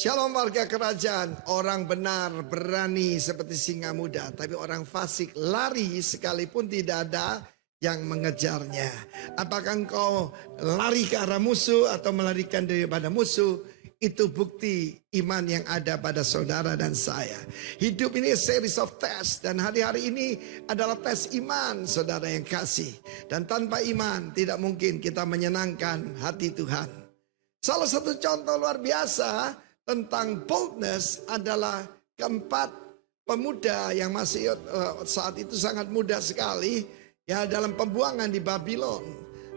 Shalom warga kerajaan, orang benar berani seperti singa muda, tapi orang fasik lari sekalipun tidak ada yang mengejarnya. Apakah engkau lari ke arah musuh atau melarikan daripada musuh? Itu bukti iman yang ada pada saudara dan saya. Hidup ini series of test, dan hari-hari ini adalah tes iman saudara yang kasih. Dan tanpa iman tidak mungkin kita menyenangkan hati Tuhan. Salah satu contoh luar biasa tentang boldness adalah keempat pemuda yang masih saat itu sangat muda sekali ya dalam pembuangan di Babylon.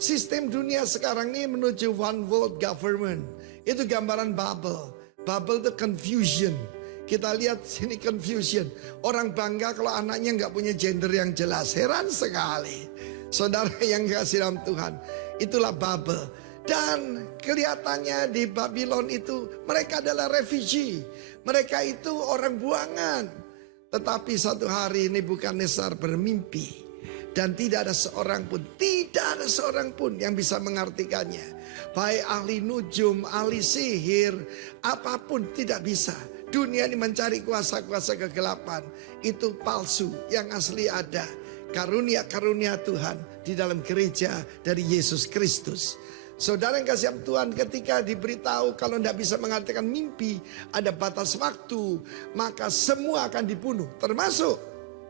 Sistem dunia sekarang ini menuju one world government. Itu gambaran bubble. Bubble itu confusion. Kita lihat sini confusion. Orang bangga kalau anaknya nggak punya gender yang jelas. Heran sekali. Saudara yang kasih dalam Tuhan. Itulah bubble. Dan kelihatannya di Babylon itu mereka adalah refugee. Mereka itu orang buangan. Tetapi satu hari Nebukadnezar bermimpi. Dan tidak ada seorang pun yang bisa mengartikannya. Baik ahli nujum, ahli sihir, apapun tidak bisa. Dunia ini mencari kuasa-kuasa kegelapan. Itu palsu, yang asli ada. Karunia-karunia Tuhan di dalam gereja dari Yesus Kristus. Saudara yang kasih Tuhan, ketika diberitahu kalau tidak bisa mengartikan mimpi, ada batas waktu, maka semua akan dibunuh. Termasuk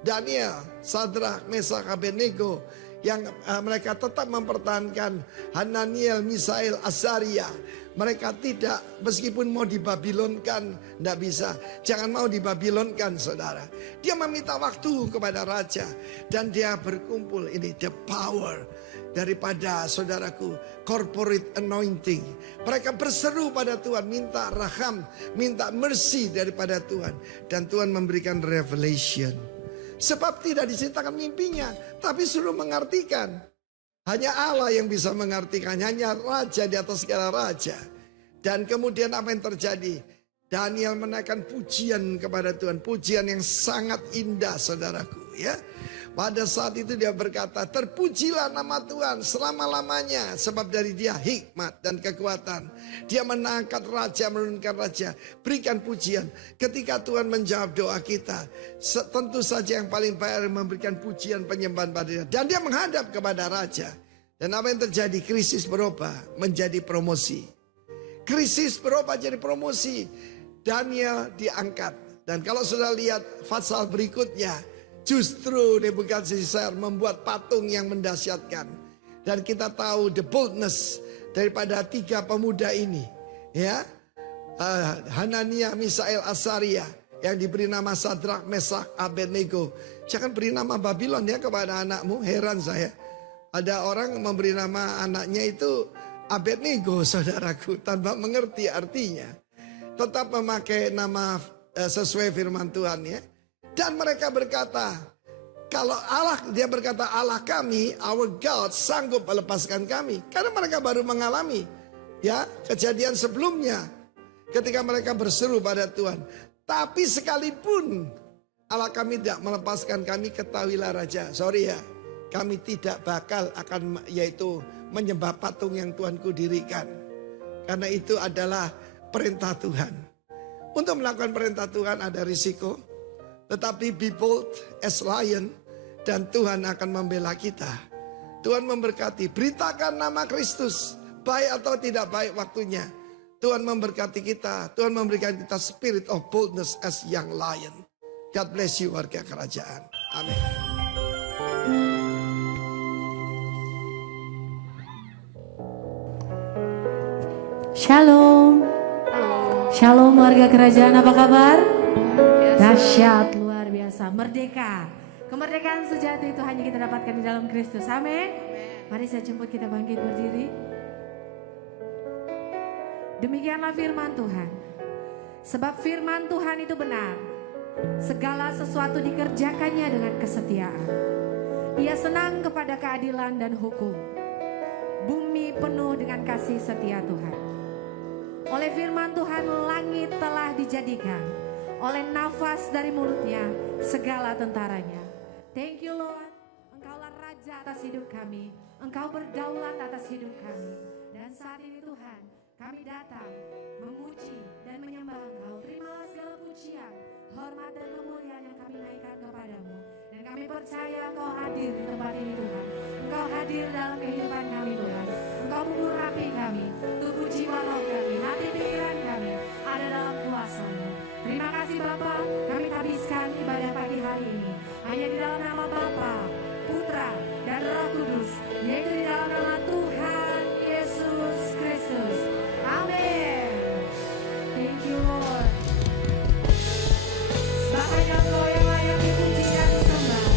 Daniel, Sadrak, Mesak, Abednego yang mereka tetap mempertahankan Hananiel, Misael, Azaria. Mereka tidak, meskipun mau dibabilonkan, tidak bisa. Jangan mau dibabilonkan saudara. Dia meminta waktu kepada raja dan dia berkumpul. Ini the power daripada saudaraku, corporate anointing. Mereka berseru pada Tuhan, minta raham, minta mercy daripada Tuhan. Dan Tuhan memberikan revelation. Sebab tidak diceritakan mimpinya, tapi suruh mengartikan. Hanya Allah yang bisa mengartikan, hanya raja di atas segala raja. Dan kemudian apa yang terjadi? Daniel menaikkan pujian kepada Tuhan, pujian yang sangat indah saudaraku ya. Pada saat itu dia berkata, terpujilah nama Tuhan selama-lamanya. Sebab dari dia hikmat dan kekuatan. Dia mengangkat raja, menurunkan raja. Berikan pujian. Ketika Tuhan menjawab doa kita, tentu saja yang paling baik memberikan pujian penyembahan pada dia. Dan dia menghadap kepada raja. Dan apa yang terjadi? Krisis berubah menjadi promosi. Krisis berubah jadi promosi. Daniel diangkat. Dan kalau sudah lihat pasal berikutnya, justru Nebukadnezar membuat patung yang mendahsyatkan. Dan kita tahu the boldness daripada tiga pemuda ini. Ya, Hanania, Misael, Azaria yang diberi nama Sadrak, Mesak, Abednego. Jangan beri nama Babylon ya kepada anakmu. Heran saya. Ada orang memberi nama anaknya itu Abednego saudaraku. Tanpa mengerti artinya. Tetap memakai nama sesuai firman Tuhan ya. Dan mereka berkata, kalau Allah, dia berkata Allah kami, our God sanggup melepaskan kami. Karena mereka baru mengalami ya kejadian sebelumnya. Ketika mereka berseru pada Tuhan. Tapi sekalipun Allah kami tidak melepaskan kami, ketahuilah raja. Sorry ya, kami tidak bakal akan yaitu menyembah patung yang Tuhanku dirikan. Karena itu adalah perintah Tuhan. Untuk melakukan perintah Tuhan ada risiko. Tetapi be bold as lion, dan Tuhan akan membela kita. Tuhan memberkati. Beritakan nama Kristus. Baik atau tidak baik waktunya. Tuhan memberkati kita. Tuhan memberikan kita spirit of boldness as young lion. God bless you warga kerajaan. Amin. Shalom. Shalom warga kerajaan, apa kabar? Dahsyat, luar biasa, merdeka. Kemerdekaan sejati itu hanya kita dapatkan di dalam Kristus. Amin. Mari saya jemput kita bangkit berdiri. Demikianlah firman Tuhan. Sebab firman Tuhan itu benar. Segala sesuatu dikerjakannya dengan kesetiaan. Ia senang kepada keadilan dan hukum. Bumi penuh dengan kasih setia Tuhan. Oleh firman Tuhan langit telah dijadikan. Oleh nafas dari mulutnya segala tentaranya. Thank you Lord. Engkaulah Raja atas hidup kami. Engkau berdaulat atas hidup kami. Dan saat ini Tuhan, kami datang memuji dan menyembah Engkau. Terimalah segala pujian, hormat dan kemuliaan yang kami naikkan kepadamu. Dan kami percaya Engkau hadir di tempat ini Tuhan. Engkau hadir dalam kehidupan kami Tuhan. Engkau mengurapi kami, tubuh jiwa roh kami, hati pikiran kami ada dalam kuasa-Mu. Terima kasih Bapa, kami habiskan ibadah pagi hari ini hanya di dalam nama Bapa, Putra, dan Roh Kudus, yaitu di dalam nama Tuhan Yesus Kristus. Amin. Thank you Lord. Sebab hanya Engkau yang layak dipuji dan disembah.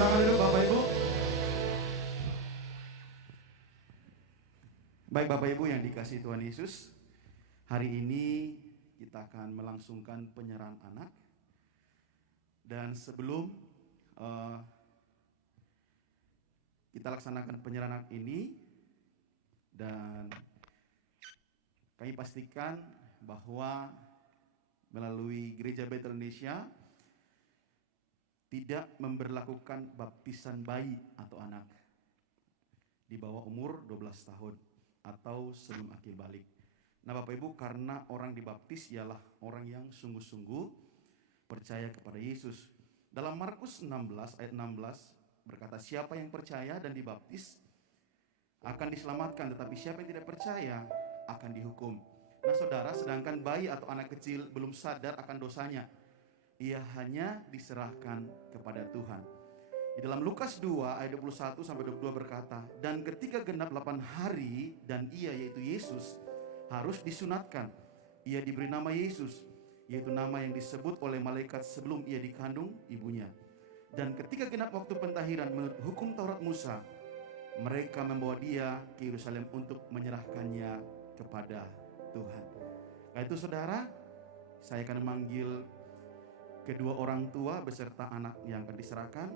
Silakan duduk Bapak Ibu. Baik Bapak Ibu yang dikasihi Tuhan Yesus, hari ini kita akan melangsungkan penyerahan anak. Dan sebelum kita laksanakan penyerahan anak ini, dan kami pastikan bahwa melalui Gereja Bethel Indonesia tidak memberlakukan baptisan bayi atau anak di bawah umur 12 tahun atau sebelum akil balik. Nah Bapak Ibu, karena orang dibaptis ialah orang yang sungguh-sungguh percaya kepada Yesus. Dalam Markus 16 ayat 16 berkata, siapa yang percaya dan dibaptis akan diselamatkan, tetapi siapa yang tidak percaya akan dihukum. Nah saudara, sedangkan bayi atau anak kecil belum sadar akan dosanya, ia hanya diserahkan kepada Tuhan. Di dalam Lukas 2 ayat 21 sampai 22 berkata, dan ketika genap 8 hari dan ia yaitu Yesus harus disunatkan, ia diberi nama Yesus, yaitu nama yang disebut oleh malaikat sebelum ia dikandung ibunya. Dan ketika genap waktu pentahiran menurut hukum Taurat Musa, mereka membawa dia ke Yerusalem untuk menyerahkannya kepada Tuhan. Nah itu saudara, saya akan memanggil kedua orang tua beserta anak yang akan diserahkan.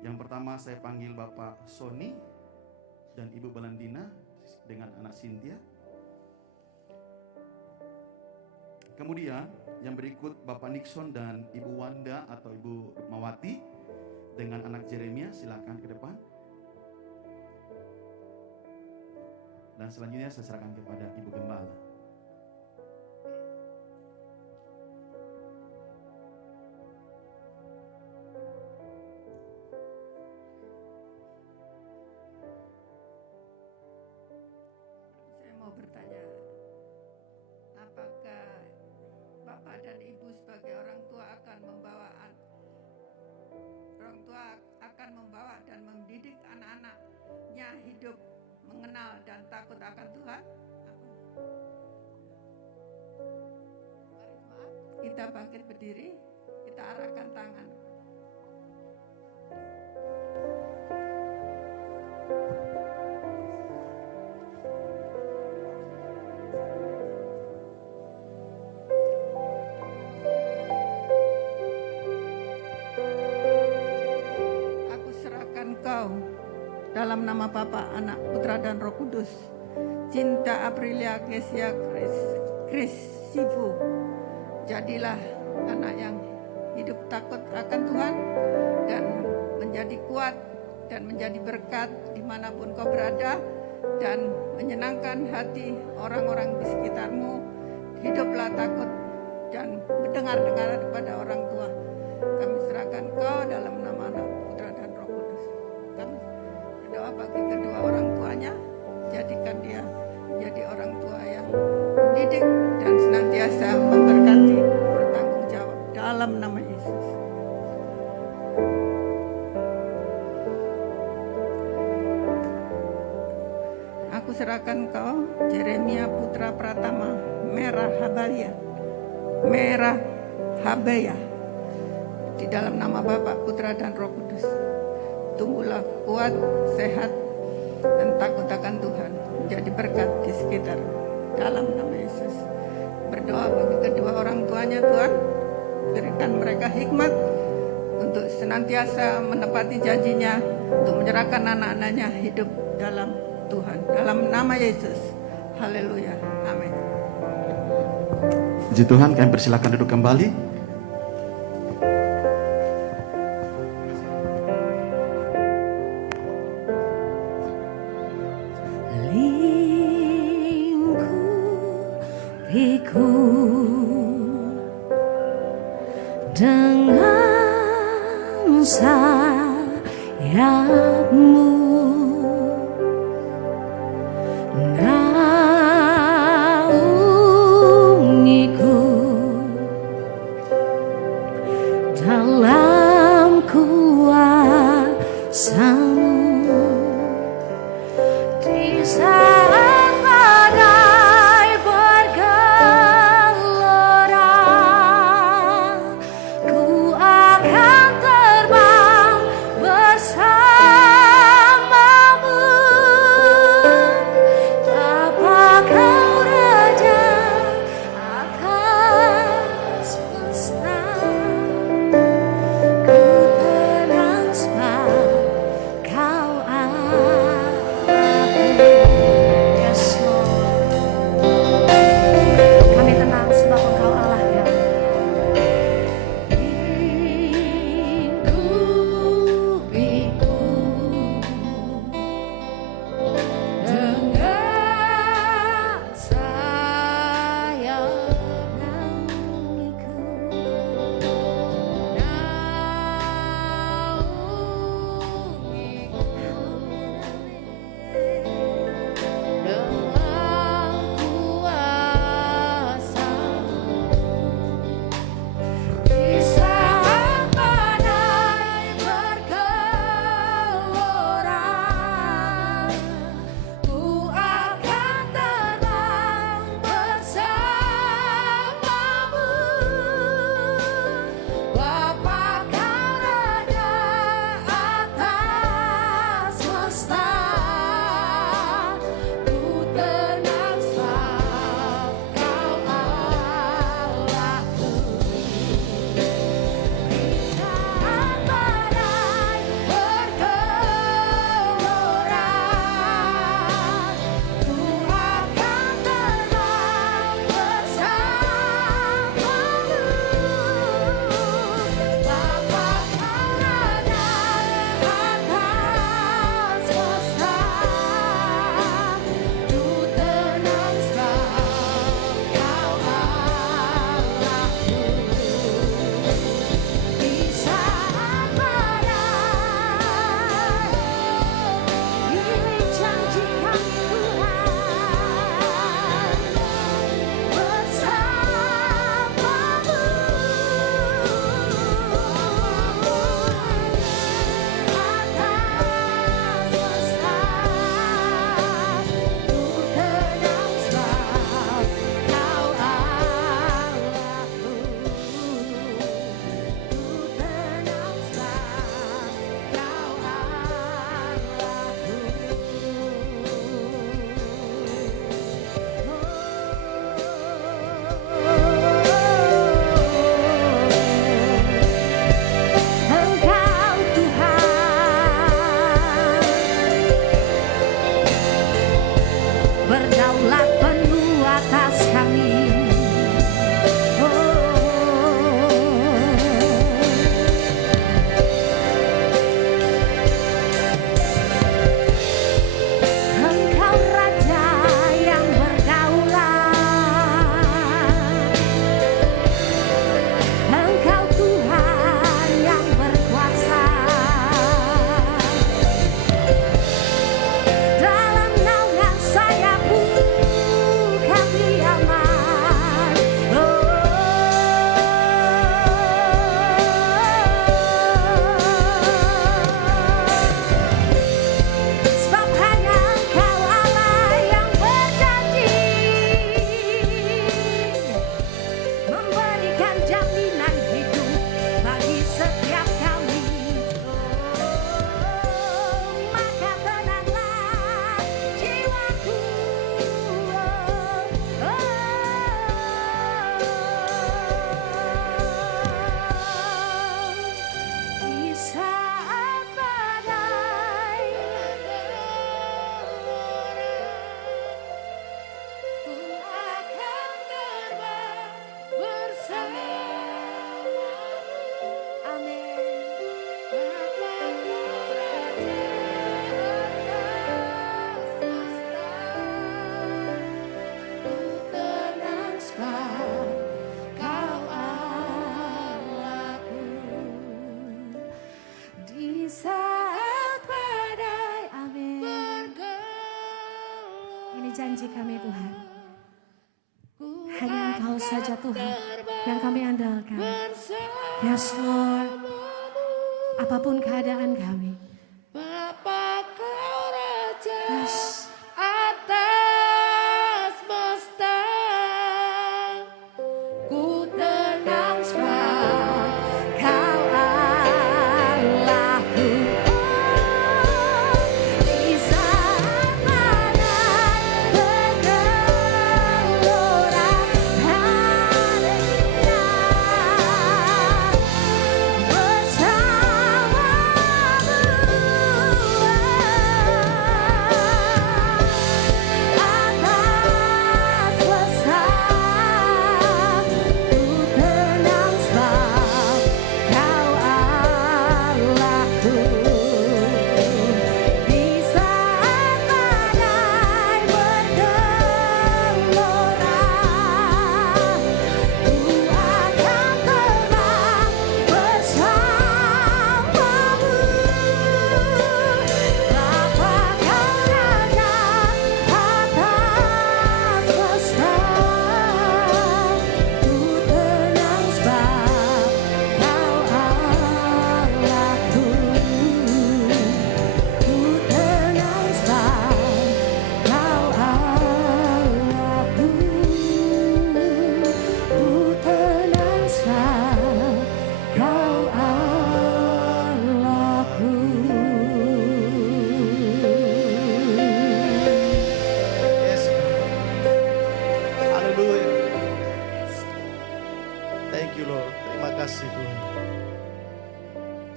Yang pertama saya panggil Bapak Sony dan Ibu Balandina dengan anak Cynthia. Kemudian yang berikut Bapak Nixon dan Ibu Wanda atau Ibu Mawati dengan anak Jeremia, silakan ke depan. Dan selanjutnya saya serahkan kepada Ibu Gembala. Saya mau bertanya, apakah Bapak dan Ibu sebagai orang tua akan membawa dan mendidik anak-anaknya hidup mengenal dan takut akan Tuhan? Kita bangkit berdiri, kita arahkan tangan. Aku serahkan kau dalam nama Bapa, Anak, Putra dan Roh Kudus. Cinta Aprilia Kesia Krisifu. Jadilah anak yang hidup takut akan Tuhan dan menjadi kuat dan menjadi berkat dimanapun kau berada, dan menyenangkan hati orang-orang di sekitarmu. Hiduplah takut dan mendengar-dengar kepada orang tua. Kami serahkan kau dalam nama Anak, Putra dan Roh Kudus. Kami berdoa bagi kedua orang tuanya, jadikan dia menjadi orang tua yang mendidik dan senantiasa memberkati, bertanggung jawab dalam nama Yesus. Aku serahkan kau, Jeremia Putra Pratama, Merah Habaya, di dalam nama Bapa, Putra dan Roh Kudus. Tumbuhlah kuat, sehat, dan takut akan Tuhan, menjadi berkat di sekitar, dalam nama Yesus. Berdoa bagi kedua orang tuanya, Tuhan, berikan mereka hikmat untuk senantiasa menepati janjinya, untuk menyerahkan anak-anaknya hidup dalam Tuhan, dalam nama Yesus. Haleluya, amin. Puji Tuhan, kami persilakan duduk kembali. Lingkupiku dengan sayapmu, naungiku dalam kuasa-Mu. Di saat badai bergelora, ku akan terbang janji kami Tuhan. Hanya Engkau saja Tuhan yang kami andalkan. Yes Lord, apapun keadaan kami. Bapa Kau Raja Yes. atas semesta, ku tenang sebab Kau Allahku. Di saat badai bergelora harinya,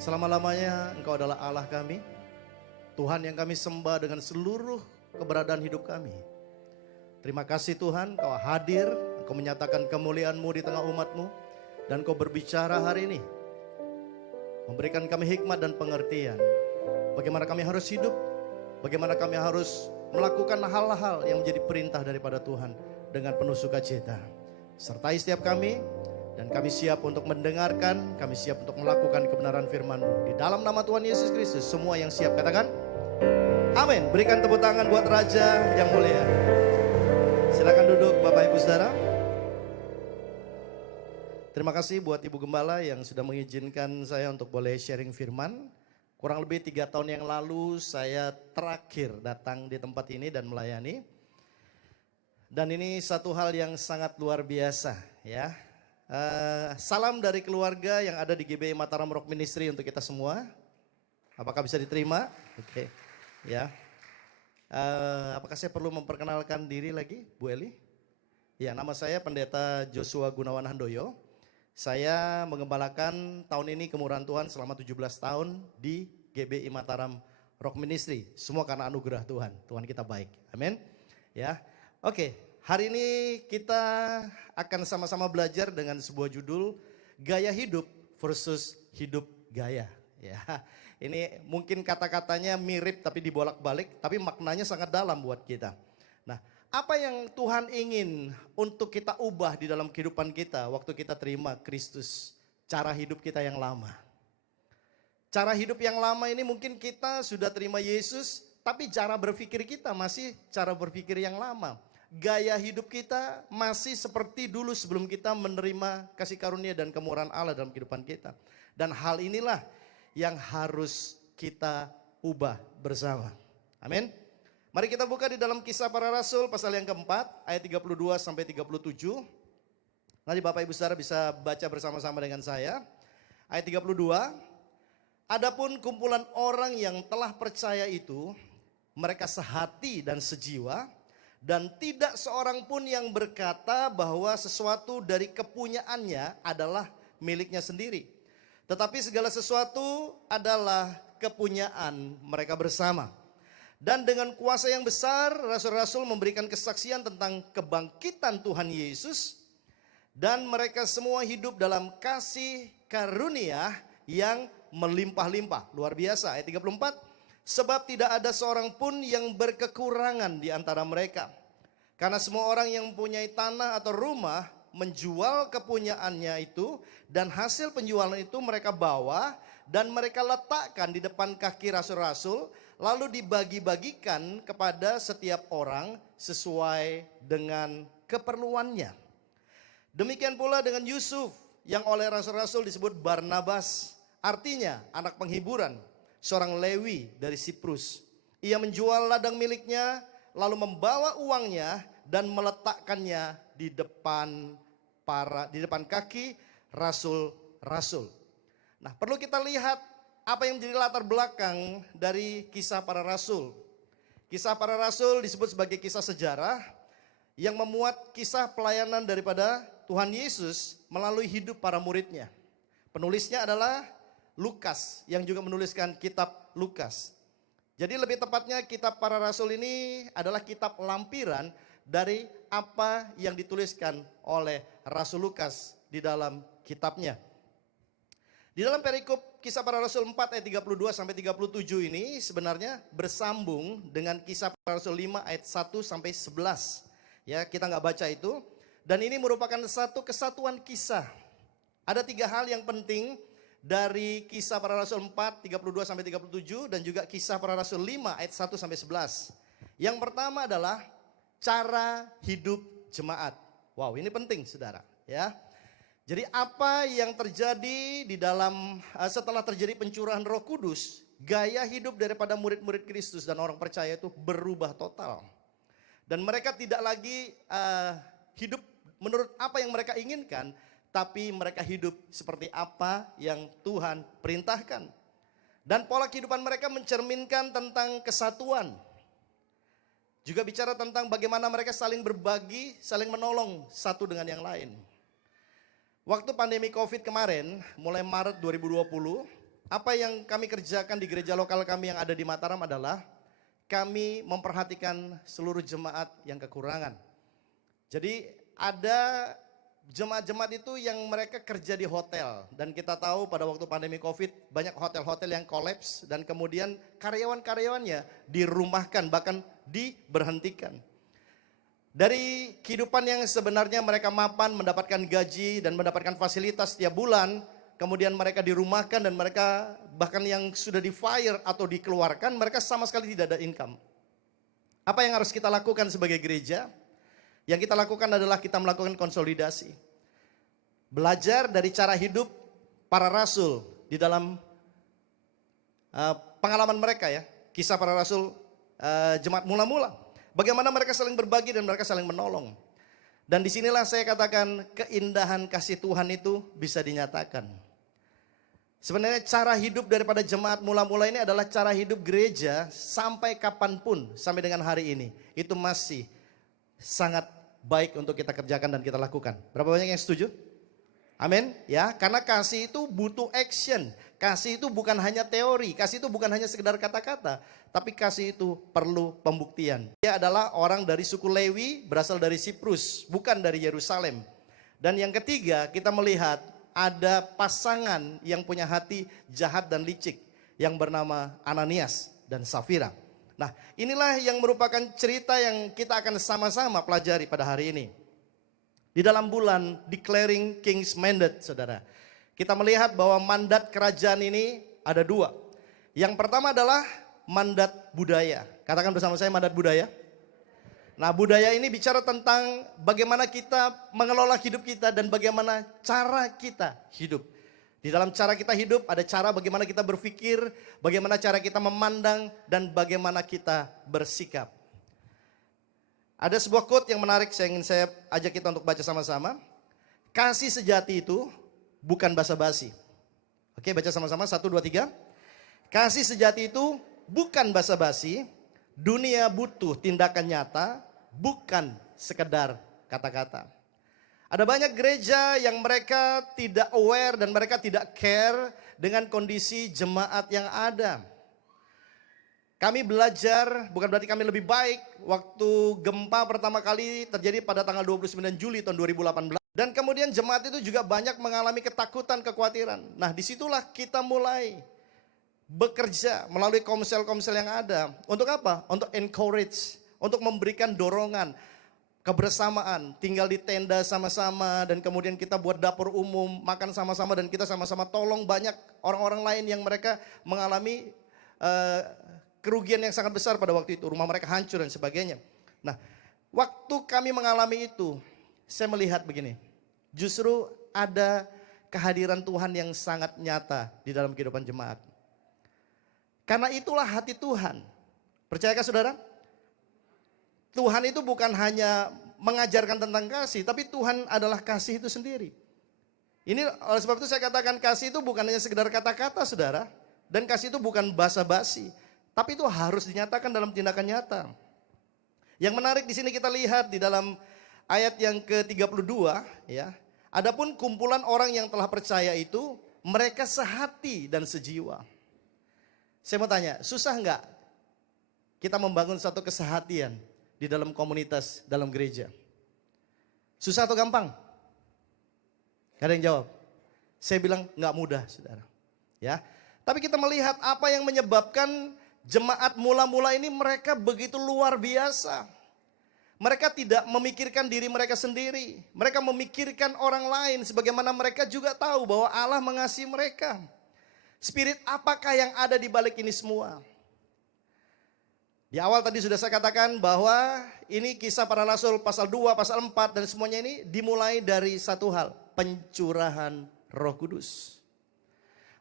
Selama-lamanya Engkau adalah Allah kami, Tuhan yang kami sembah dengan seluruh keberadaan hidup kami. Terima kasih Tuhan, Kau hadir, Kau menyatakan kemuliaan-Mu di tengah umat-Mu, dan Kau berbicara hari ini, memberikan kami hikmat dan pengertian. Bagaimana kami harus hidup, bagaimana kami harus melakukan hal-hal yang menjadi perintah daripada Tuhan dengan penuh sukacita. Sertai setiap kami, dan kami siap untuk mendengarkan, kami siap untuk melakukan kebenaran firman-Mu. Di dalam nama Tuhan Yesus Kristus, semua yang siap katakan, amin. Berikan tepuk tangan buat Raja yang mulia. Silakan duduk Bapak Ibu Saudara. Terima kasih buat Ibu Gembala yang sudah mengizinkan saya untuk boleh sharing firman. Kurang lebih 3 tahun yang lalu saya terakhir datang di tempat ini dan melayani. Dan ini satu hal yang sangat luar biasa ya. Salam dari keluarga yang ada di GBI Mataram Rock Ministry untuk kita semua. Apakah bisa diterima? Oke. Ya. Apakah saya perlu memperkenalkan diri lagi, Bu Eli? Ya, nama saya Pendeta Joshua Gunawan Handoyo. Saya mengembalakan tahun ini kemurahan Tuhan selama 17 tahun di GBI Mataram Rock Ministry. Semua karena anugerah Tuhan. Tuhan kita baik. Amin. Ya. Oke. Hari ini kita akan sama-sama belajar dengan sebuah judul Gaya Hidup versus Hidup Gaya. Ya, ini mungkin kata-katanya mirip tapi dibolak-balik, tapi maknanya sangat dalam buat kita. Nah, apa yang Tuhan ingin untuk kita ubah di dalam kehidupan kita waktu kita terima Kristus, cara hidup kita yang lama. Cara hidup yang lama ini mungkin kita sudah terima Yesus, tapi cara berpikir kita masih cara berpikir yang lama. Gaya hidup kita masih seperti dulu sebelum kita menerima kasih karunia dan kemurahan Allah dalam kehidupan kita. Dan hal inilah yang harus kita ubah bersama. Amin. Mari kita buka di dalam Kisah Para Rasul pasal yang keempat ayat 32 sampai 37. Nanti Bapak Ibu Saudara bisa baca bersama-sama dengan saya. Ayat 32. Adapun kumpulan orang yang telah percaya itu, mereka sehati dan sejiwa. Dan tidak seorang pun yang berkata bahwa sesuatu dari kepunyaannya adalah miliknya sendiri. Tetapi segala sesuatu adalah kepunyaan mereka bersama. Dan dengan kuasa yang besar, rasul-rasul memberikan kesaksian tentang kebangkitan Tuhan Yesus. Dan mereka semua hidup dalam kasih karunia yang melimpah-limpah. Luar biasa, ayat 34. Sebab tidak ada seorang pun yang berkekurangan di antara mereka. Karena semua orang yang mempunyai tanah atau rumah menjual kepunyaannya itu. Dan hasil penjualan itu mereka bawa dan mereka letakkan di depan kaki rasul-rasul, lalu dibagi-bagikan kepada setiap orang sesuai dengan keperluannya. Demikian pula dengan Yusuf yang oleh rasul-rasul disebut Barnabas, artinya anak penghiburan, seorang Lewi dari Siprus. Ia menjual ladang miliknya, lalu membawa uangnya dan meletakkannya di depan kaki rasul-rasul. Nah, perlu kita lihat apa yang menjadi latar belakang dari kisah para rasul. Kisah para rasul disebut sebagai kisah sejarah yang memuat kisah pelayanan daripada Tuhan Yesus melalui hidup para muridnya. Penulisnya adalah Lukas yang juga menuliskan kitab Lukas. Jadi lebih tepatnya kitab para rasul ini adalah kitab lampiran dari apa yang dituliskan oleh Rasul Lukas di dalam kitabnya. Di dalam perikop kisah para rasul 4 ayat 32 sampai 37 ini sebenarnya bersambung dengan kisah para rasul 5 ayat 1 sampai 11. Ya, kita nggak baca itu. Dan ini merupakan satu kesatuan kisah. Ada 3 hal yang penting dari kisah para rasul 4, 32 sampai 37 dan juga kisah para rasul 5 ayat 1 sampai 11. Yang pertama adalah cara hidup jemaat. Wow, ini penting saudara, ya. Jadi apa yang terjadi di dalam setelah terjadi pencurahan Roh Kudus, gaya hidup daripada murid-murid Kristus dan orang percaya itu berubah total. Dan mereka tidak lagi hidup menurut apa yang mereka inginkan, tapi mereka hidup seperti apa yang Tuhan perintahkan. Dan pola kehidupan mereka mencerminkan tentang kesatuan. Juga bicara tentang bagaimana mereka saling berbagi, saling menolong satu dengan yang lain. Waktu pandemi COVID kemarin, mulai Maret 2020, apa yang kami kerjakan di gereja lokal kami yang ada di Mataram adalah kami memperhatikan seluruh jemaat yang kekurangan. Jadi ada jemaat-jemaat itu yang mereka kerja di hotel. Dan kita tahu pada waktu pandemi COVID banyak hotel-hotel yang kolaps dan kemudian karyawan-karyawannya dirumahkan bahkan diberhentikan. Dari kehidupan yang sebenarnya mereka mapan mendapatkan gaji dan mendapatkan fasilitas setiap bulan, kemudian mereka dirumahkan dan mereka bahkan yang sudah di fire atau dikeluarkan, mereka sama sekali tidak ada income. Apa yang harus kita lakukan sebagai gereja? Yang kita lakukan adalah kita melakukan konsolidasi. Belajar dari cara hidup para rasul di dalam pengalaman mereka ya. Kisah para rasul jemaat mula-mula. Bagaimana mereka saling berbagi dan mereka saling menolong. Dan disinilah saya katakan keindahan kasih Tuhan itu bisa dinyatakan. Sebenarnya cara hidup daripada jemaat mula-mula ini adalah cara hidup gereja sampai kapanpun, sampai dengan hari ini. Itu masih sangat baik untuk kita kerjakan dan kita lakukan. Berapa banyak yang setuju? Amin. Ya, karena kasih itu butuh action. Kasih itu bukan hanya teori, kasih itu bukan hanya sekedar kata-kata, tapi kasih itu perlu pembuktian. Dia adalah orang dari suku Lewi, berasal dari Siprus, bukan dari Yerusalem. Dan yang ketiga, kita melihat ada pasangan yang punya hati jahat dan licik yang bernama Ananias dan Safira. Nah, inilah yang merupakan cerita yang kita akan sama-sama pelajari pada hari ini. Di dalam bulan Declaring King's Mandate, saudara. Kita melihat bahwa mandat kerajaan ini ada 2. Yang pertama adalah mandat budaya. Katakan bersama saya mandat budaya. Nah, budaya ini bicara tentang bagaimana kita mengelola hidup kita dan bagaimana cara kita hidup. Di dalam cara kita hidup ada cara bagaimana kita berpikir, bagaimana cara kita memandang, dan bagaimana kita bersikap. Ada sebuah quote yang menarik saya ajak kita untuk baca sama-sama. Kasih sejati itu bukan basa-basi. Oke, baca sama-sama 1, 2, 3. Kasih sejati itu bukan basa-basi. Dunia butuh tindakan nyata, bukan sekedar kata-kata. Ada banyak gereja yang mereka tidak aware dan mereka tidak care dengan kondisi jemaat yang ada. Kami belajar, bukan berarti kami lebih baik, waktu gempa pertama kali terjadi pada tanggal 29 Juli tahun 2018. Dan kemudian jemaat itu juga banyak mengalami ketakutan, kekhawatiran. Nah, disitulah kita mulai bekerja melalui komsel-komsel yang ada. Untuk apa? Untuk encourage, untuk memberikan dorongan. kebersamaan, tinggal di tenda sama-sama, dan kemudian kita buat dapur umum, makan sama-sama, dan kita sama-sama tolong banyak orang-orang lain yang mereka mengalami kerugian yang sangat besar pada waktu itu, rumah mereka hancur dan sebagainya. Nah, waktu kami mengalami itu, saya melihat begini, justru ada kehadiran Tuhan yang sangat nyata di dalam kehidupan jemaat. Karena itulah hati Tuhan. Percayakah saudara? Tuhan itu bukan hanya mengajarkan tentang kasih, tapi Tuhan adalah kasih itu sendiri. Ini oleh sebab itu saya katakan kasih itu bukan hanya sekedar kata-kata saudara. Dan kasih itu bukan basa-basi. Tapi itu harus dinyatakan dalam tindakan nyata. Yang menarik di sini kita lihat di dalam ayat yang ke-32 ya. Adapun kumpulan orang yang telah percaya itu mereka sehati dan sejiwa. Saya mau tanya, susah enggak kita membangun satu kesehatian di dalam komunitas, dalam gereja? Susah atau gampang? Gak ada yang jawab. Saya bilang enggak mudah, saudara. Ya, tapi kita melihat apa yang menyebabkan jemaat mula-mula ini mereka begitu luar biasa. Mereka tidak memikirkan diri mereka sendiri. Mereka memikirkan orang lain sebagaimana mereka juga tahu bahwa Allah mengasihi mereka. Spirit apakah yang ada di balik ini semua? Di awal tadi sudah saya katakan bahwa ini kisah para rasul pasal 2, pasal 4 dan semuanya ini dimulai dari satu hal, pencurahan Roh Kudus.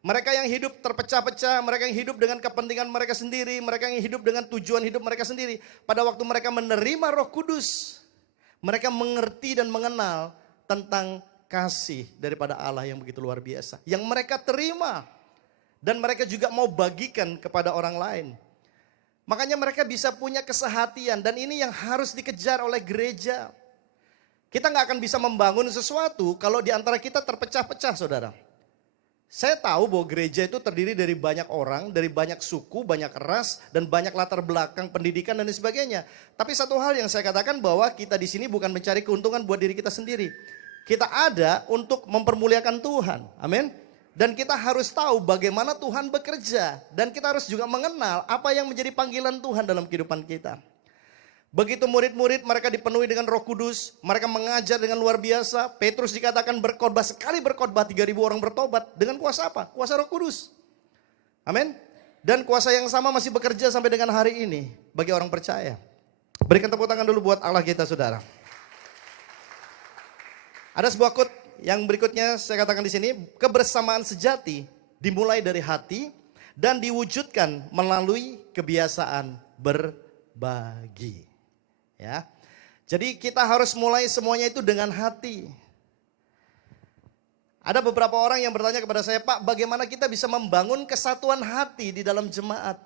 Mereka yang hidup terpecah-pecah, mereka yang hidup dengan kepentingan mereka sendiri, mereka yang hidup dengan tujuan hidup mereka sendiri. Pada waktu mereka menerima Roh Kudus, mereka mengerti dan mengenal tentang kasih daripada Allah yang begitu luar biasa. Yang mereka terima dan mereka juga mau bagikan kepada orang lain. Makanya mereka bisa punya kesehatian dan ini yang harus dikejar oleh gereja. Kita nggak akan bisa membangun sesuatu kalau di antara kita terpecah-pecah, saudara. Saya tahu bahwa gereja itu terdiri dari banyak orang, dari banyak suku, banyak ras, dan banyak latar belakang pendidikan dan sebagainya. Tapi satu hal yang saya katakan bahwa kita di sini bukan mencari keuntungan buat diri kita sendiri. Kita ada untuk mempermuliakan Tuhan. Amin. Dan kita harus tahu bagaimana Tuhan bekerja. Dan kita harus juga mengenal apa yang menjadi panggilan Tuhan dalam kehidupan kita. Begitu murid-murid mereka dipenuhi dengan Roh Kudus, mereka mengajar dengan luar biasa. Petrus dikatakan berkhotbah, sekali berkhotbah 3.000 orang bertobat. Dengan kuasa apa? Kuasa Roh Kudus. Amin. Dan kuasa yang sama masih bekerja sampai dengan hari ini bagi orang percaya. Berikan tepuk tangan dulu buat Allah kita, saudara. Ada sebuah quote yang berikutnya saya katakan di sini, kebersamaan sejati dimulai dari hati dan diwujudkan melalui kebiasaan berbagi. Ya. Jadi kita harus mulai semuanya itu dengan hati. Ada beberapa orang yang bertanya kepada saya, Pak, bagaimana kita bisa membangun kesatuan hati di dalam jemaat?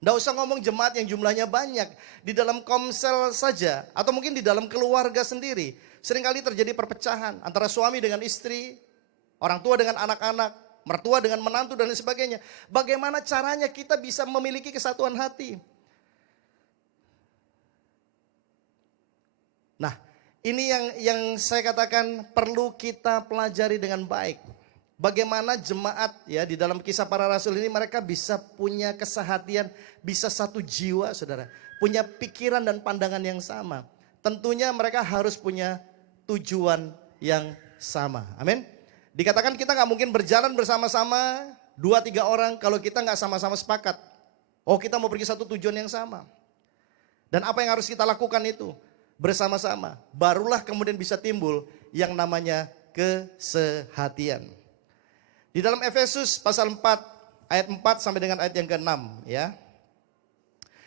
Nggak usah ngomong jemaat yang jumlahnya banyak, di dalam komsel saja, atau mungkin di dalam keluarga sendiri. Seringkali terjadi perpecahan antara suami dengan istri, orang tua dengan anak-anak, mertua dengan menantu dan lain sebagainya. Bagaimana caranya kita bisa memiliki kesatuan hati? Nah, ini yang saya katakan perlu kita pelajari dengan baik. Bagaimana jemaat ya di dalam kisah para rasul ini mereka bisa punya kesehatian, bisa satu jiwa, saudara. Punya pikiran dan pandangan yang sama. Tentunya mereka harus punya tujuan yang sama. Amin. Dikatakan kita nggak mungkin berjalan bersama-sama 2-3 orang kalau kita nggak sama-sama sepakat. Oh, kita mau pergi satu tujuan yang sama. Dan apa yang harus kita lakukan itu? Bersama-sama. Barulah kemudian bisa timbul yang namanya kesehatian. Di dalam Efesus pasal 4 ayat 4 sampai dengan ayat yang ke-6 ya.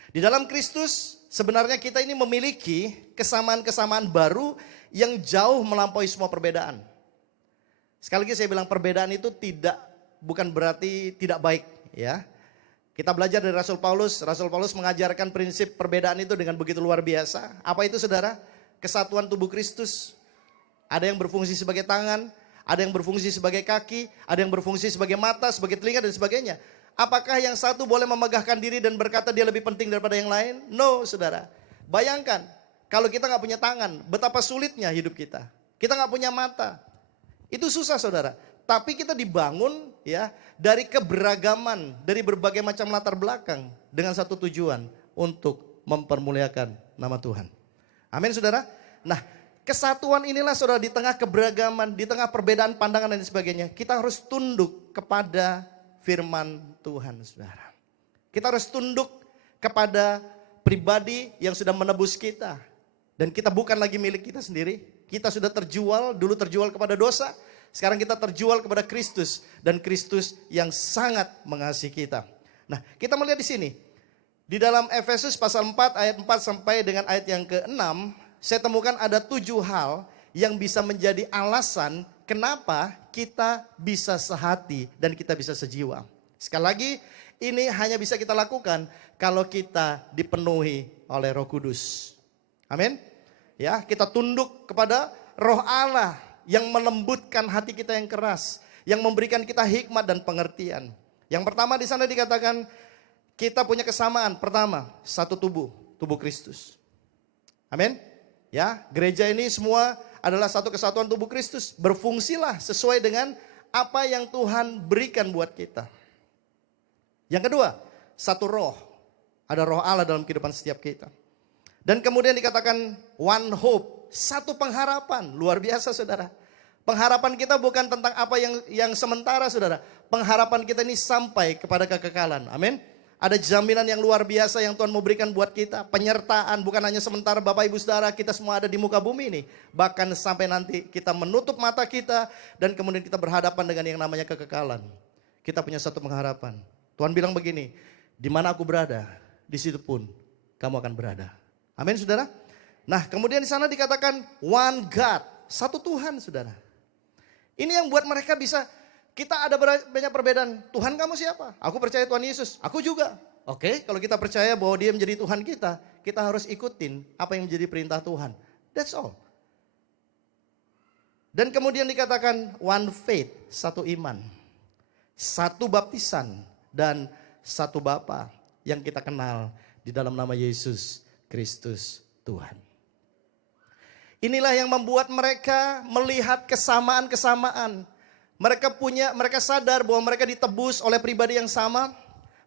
Di dalam Kristus sebenarnya kita ini memiliki kesamaan-kesamaan baru yang jauh melampaui semua perbedaan. Sekali lagi saya bilang perbedaan itu bukan berarti tidak baik ya. Kita belajar dari Rasul Paulus mengajarkan prinsip perbedaan itu dengan begitu luar biasa. Apa itu saudara? Kesatuan tubuh Kristus. Ada yang berfungsi sebagai tangan, ada yang berfungsi sebagai kaki, ada yang berfungsi sebagai mata, sebagai telinga dan sebagainya. Apakah yang satu boleh memegahkan diri dan berkata dia lebih penting daripada yang lain? No, saudara. Bayangkan, kalau kita nggak punya tangan, betapa sulitnya hidup kita. Kita nggak punya mata. Itu susah, saudara. Tapi kita dibangun ya dari keberagaman, dari berbagai macam latar belakang dengan satu tujuan untuk mempermuliakan nama Tuhan. Amin saudara. Nah, kesatuan inilah saudara, di tengah keberagaman, di tengah perbedaan pandangan dan sebagainya, kita harus tunduk kepada firman Tuhan saudara. Kita harus tunduk kepada pribadi yang sudah menebus kita. Dan kita bukan lagi milik kita sendiri. Kita sudah terjual, dulu terjual kepada dosa. Sekarang kita terjual kepada Kristus. Dan Kristus yang sangat mengasihi kita. Nah, kita melihat di sini. Di dalam Efesus pasal 4 ayat 4 sampai dengan ayat yang ke-6. Saya temukan ada 7 hal yang bisa menjadi alasan kenapa kita bisa sehati dan kita bisa sejiwa. Sekali lagi, ini hanya bisa kita lakukan kalau kita dipenuhi oleh Roh Kudus. Amin. Ya, kita tunduk kepada Roh Allah yang melembutkan hati kita yang keras, yang memberikan kita hikmat dan pengertian. Yang pertama di sana dikatakan kita punya kesamaan. Pertama, satu tubuh, tubuh Kristus. Amin. Ya, gereja ini semua adalah satu kesatuan tubuh Kristus. Berfungsilah sesuai dengan apa yang Tuhan berikan buat kita. Yang kedua, satu roh. Ada roh Allah dalam kehidupan setiap kita. Dan kemudian dikatakan one hope. Satu pengharapan. Luar biasa saudara. Pengharapan kita bukan tentang apa yang sementara saudara. Pengharapan kita ini sampai kepada kekekalan. Amin. Ada jaminan yang luar biasa yang Tuhan mau berikan buat kita. Penyertaan bukan hanya sementara Bapak Ibu Saudara, kita semua ada di muka bumi ini. Bahkan sampai nanti kita menutup mata kita dan kemudian kita berhadapan dengan yang namanya kekekalan. Kita punya satu pengharapan. Tuhan bilang begini, di mana aku berada, di situ pun kamu akan berada. Amin saudara. Nah kemudian di sana dikatakan one God, satu Tuhan saudara. Ini yang buat mereka bisa. Kita ada banyak perbedaan. Tuhan kamu siapa? Aku percaya Tuhan Yesus. Aku juga. Oke, kalau kita percaya bahwa dia menjadi Tuhan kita, kita harus ikutin apa yang menjadi perintah Tuhan. That's all. Dan kemudian dikatakan one faith, satu iman. Satu baptisan dan satu Bapa yang kita kenal di dalam nama Yesus Kristus Tuhan. Inilah yang membuat mereka melihat kesamaan-kesamaan. Mereka sadar bahwa mereka ditebus oleh pribadi yang sama.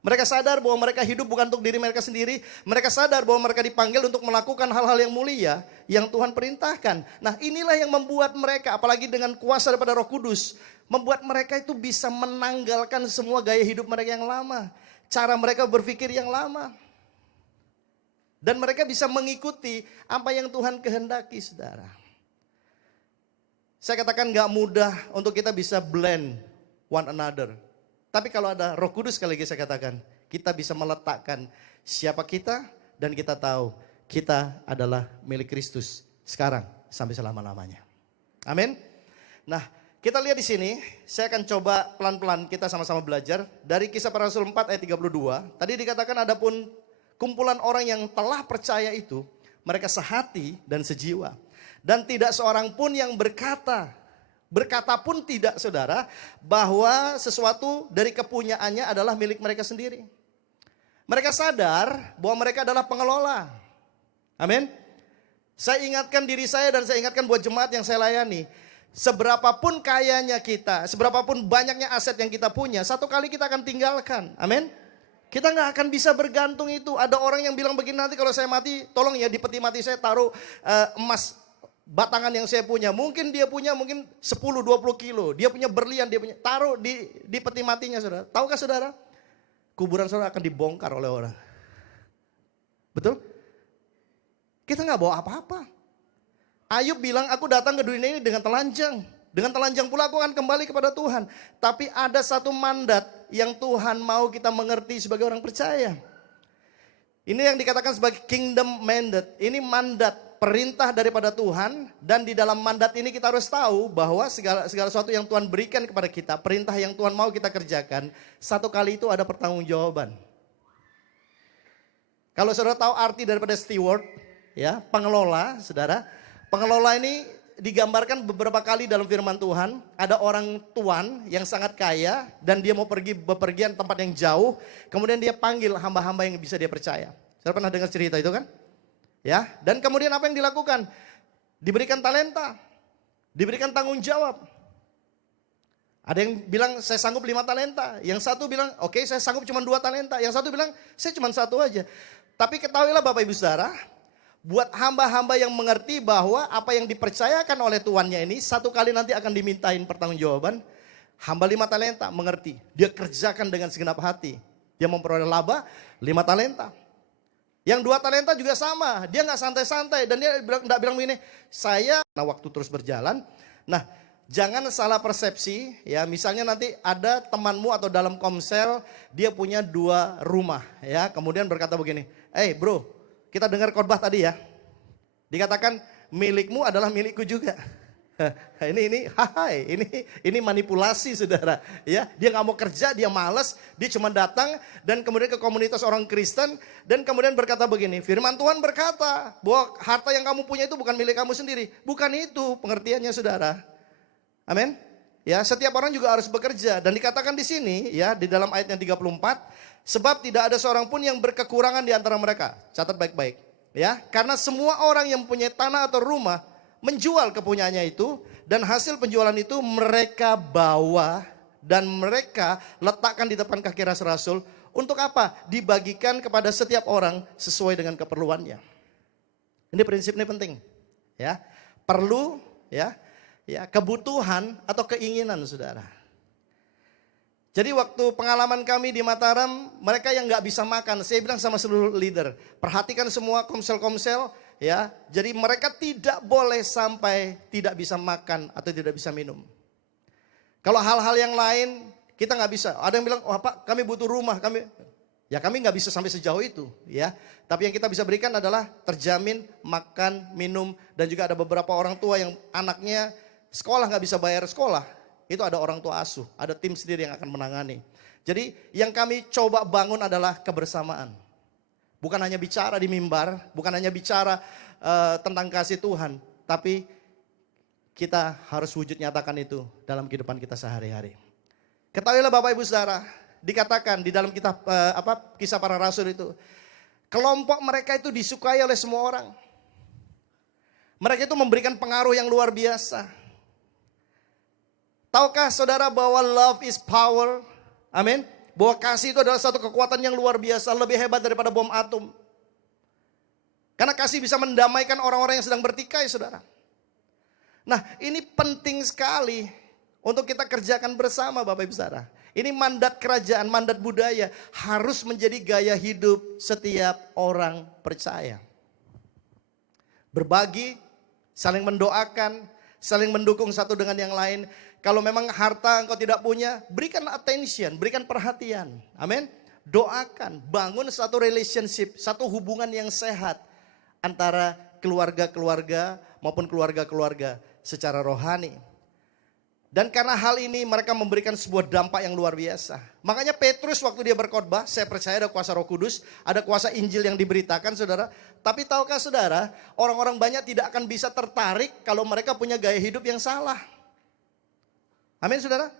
Mereka sadar bahwa mereka hidup bukan untuk diri mereka sendiri. Mereka sadar bahwa mereka dipanggil untuk melakukan hal-hal yang mulia yang Tuhan perintahkan. Nah inilah yang membuat mereka, apalagi dengan kuasa daripada Roh Kudus, membuat mereka itu bisa menanggalkan semua gaya hidup mereka yang lama. Cara mereka berpikir yang lama. Dan mereka bisa mengikuti apa yang Tuhan kehendaki saudara. Saya katakan gak mudah untuk kita bisa blend one another. Tapi kalau ada Roh Kudus sekali lagi saya katakan, kita bisa meletakkan siapa kita dan kita tahu kita adalah milik Kristus sekarang sampai selama-lamanya. Amin. Nah, kita lihat di sini, saya akan coba pelan-pelan kita sama-sama belajar dari Kisah Para Rasul 4 ayat 32. Tadi dikatakan adapun kumpulan orang yang telah percaya itu, mereka sehati dan sejiwa. Dan tidak seorang pun yang berkata pun tidak saudara, bahwa sesuatu dari kepunyaannya adalah milik mereka sendiri. Mereka sadar bahwa mereka adalah pengelola. Amin. Saya ingatkan diri saya dan saya ingatkan buat jemaat yang saya layani. Seberapapun kayanya kita, seberapapun banyaknya aset yang kita punya, satu kali kita akan tinggalkan. Amin. Kita gak akan bisa bergantung itu. Ada orang yang bilang begini, nanti kalau saya mati, tolong ya di peti mati saya taruh emas batangan yang saya punya. Mungkin dia punya 10-20 kilo. Dia punya berlian, dia punya, taruh di peti matinya saudara. Tahukah saudara? Kuburan saudara akan dibongkar oleh orang. Betul? Kita gak bawa apa-apa. Ayub bilang, aku datang ke dunia ini dengan telanjang. Dengan telanjang pula aku akan kembali kepada Tuhan. Tapi ada satu mandat yang Tuhan mau kita mengerti sebagai orang percaya. Ini yang dikatakan sebagai kingdom mandate. Ini mandat, perintah daripada Tuhan. Dan di dalam mandat ini kita harus tahu bahwa segala sesuatu yang Tuhan berikan kepada kita, perintah yang Tuhan mau kita kerjakan, satu kali itu ada pertanggungjawaban. Kalau saudara tahu arti daripada steward, ya, pengelola, saudara. Pengelola ini digambarkan beberapa kali dalam firman Tuhan. Ada orang tuan yang sangat kaya dan dia mau pergi bepergian tempat yang jauh. Kemudian dia panggil hamba-hamba yang bisa dia percaya. Saudara pernah dengar cerita itu kan? Ya, dan kemudian apa yang dilakukan? Diberikan talenta, diberikan tanggung jawab. Ada yang bilang saya sanggup 5 talenta. Yang satu bilang oke, saya sanggup cuma 2 talenta. Yang satu bilang saya cuma 1 aja. Tapi ketahuilah Bapak Ibu Saudara, Buat hamba-hamba yang mengerti bahwa apa yang dipercayakan oleh tuannya ini satu kali nanti akan dimintain pertanggungjawaban. Hamba 5 talenta mengerti. Dia kerjakan dengan segenap hati. Dia memperoleh laba 5 talenta. Yang 2 talenta juga sama. Dia nggak santai-santai. Dan dia nggak bilang begini, saya, nah waktu terus berjalan. Nah, jangan salah persepsi ya. Misalnya nanti ada temanmu atau dalam komsel, dia punya 2 rumah ya. Kemudian berkata begini, bro, kita dengar khotbah tadi ya. Dikatakan milikmu adalah milikku juga. Ini manipulasi saudara. Ya, dia nggak mau kerja, dia malas, dia cuma datang dan kemudian ke komunitas orang Kristen dan kemudian berkata begini, firman Tuhan berkata bahwa harta yang kamu punya itu bukan milik kamu sendiri. Bukan itu pengertiannya saudara. Amin. Ya, setiap orang juga harus bekerja dan dikatakan di sini ya di dalam ayat yang 34, sebab tidak ada seorang pun yang berkekurangan di antara mereka. Catat baik-baik. Ya, karena semua orang yang punya tanah atau rumah menjual kepunyaannya itu dan hasil penjualan itu mereka bawa dan mereka letakkan di depan kaki rasul-rasul untuk apa? Dibagikan kepada setiap orang sesuai dengan keperluannya. Ini prinsip ini penting. Ya, perlu ya kebutuhan atau keinginan saudara. Jadi waktu pengalaman kami di Mataram, mereka yang nggak bisa makan, saya bilang sama seluruh leader, perhatikan semua komsel-komsel, ya. Jadi mereka tidak boleh sampai tidak bisa makan atau tidak bisa minum. Kalau hal-hal yang lain kita nggak bisa. Ada yang bilang, oh Pak, kami butuh rumah, kami nggak bisa sampai sejauh itu, ya. Tapi yang kita bisa berikan adalah terjamin makan, minum, dan juga ada beberapa orang tua yang anaknya sekolah nggak bisa bayar sekolah. Itu ada orang tua asuh, ada tim sendiri yang akan menangani. Jadi yang kami coba bangun adalah kebersamaan. Bukan hanya bicara di mimbar, bukan hanya bicara tentang kasih Tuhan. Tapi kita harus wujud nyatakan itu dalam kehidupan kita sehari-hari. Ketahuilah Bapak Ibu Saudara, dikatakan di dalam kitab Kisah Para Rasul itu. Kelompok mereka itu disukai oleh semua orang. Mereka itu memberikan pengaruh yang luar biasa. Tahukah saudara bahwa love is power? Amin. Bahwa kasih itu adalah satu kekuatan yang luar biasa, lebih hebat daripada bom atom. Karena kasih bisa mendamaikan orang-orang yang sedang bertikai, saudara. Nah, ini penting sekali untuk kita kerjakan bersama, Bapak Ibu Saudara. Ini mandat kerajaan, mandat budaya harus menjadi gaya hidup setiap orang percaya. Berbagi, saling mendoakan, saling mendukung satu dengan yang lain. Kalau memang harta engkau tidak punya, berikan attention, berikan perhatian. Amin. Doakan, bangun satu relationship, satu hubungan yang sehat antara keluarga-keluarga maupun keluarga-keluarga secara rohani. Dan karena hal ini mereka memberikan sebuah dampak yang luar biasa. Makanya Petrus waktu dia berkhotbah, saya percaya ada kuasa Roh Kudus, ada kuasa Injil yang diberitakan saudara. Tapi tahukah saudara, orang-orang banyak tidak akan bisa tertarik kalau mereka punya gaya hidup yang salah. Amin saudara.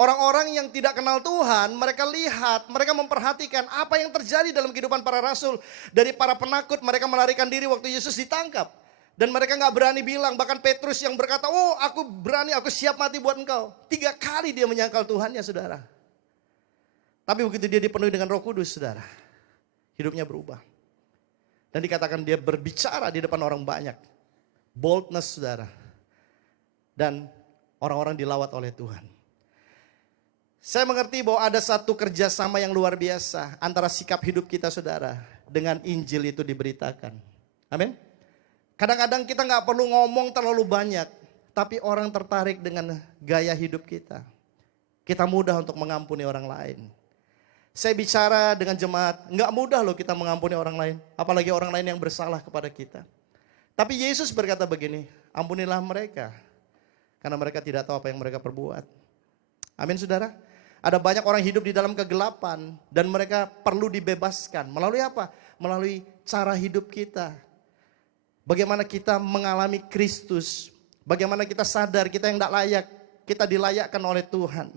Orang-orang yang tidak kenal Tuhan, mereka lihat, mereka memperhatikan apa yang terjadi dalam kehidupan para rasul. Dari para penakut, mereka melarikan diri waktu Yesus ditangkap. Dan mereka gak berani bilang, bahkan Petrus yang berkata, oh aku berani, aku siap mati buat engkau. 3 kali dia menyangkal Tuhannya saudara. Tapi begitu dia dipenuhi dengan Roh Kudus saudara, hidupnya berubah. Dan dikatakan dia berbicara di depan orang banyak. Boldness saudara. Dan orang-orang dilawat oleh Tuhan. Saya mengerti bahwa ada satu kerjasama yang luar biasa antara sikap hidup kita saudara dengan Injil itu diberitakan. Amin. Kadang-kadang kita gak perlu ngomong terlalu banyak, tapi orang tertarik dengan gaya hidup kita. Kita mudah untuk mengampuni orang lain. Saya bicara dengan jemaat, gak mudah loh kita mengampuni orang lain, apalagi orang lain yang bersalah kepada kita. Tapi Yesus berkata begini, ampunilah mereka, karena mereka tidak tahu apa yang mereka perbuat. Amin saudara. Ada banyak orang hidup di dalam kegelapan dan mereka perlu dibebaskan. Melalui apa? Melalui cara hidup kita. Bagaimana kita mengalami Kristus. Bagaimana kita sadar kita yang tidak layak. Kita dilayakkan oleh Tuhan.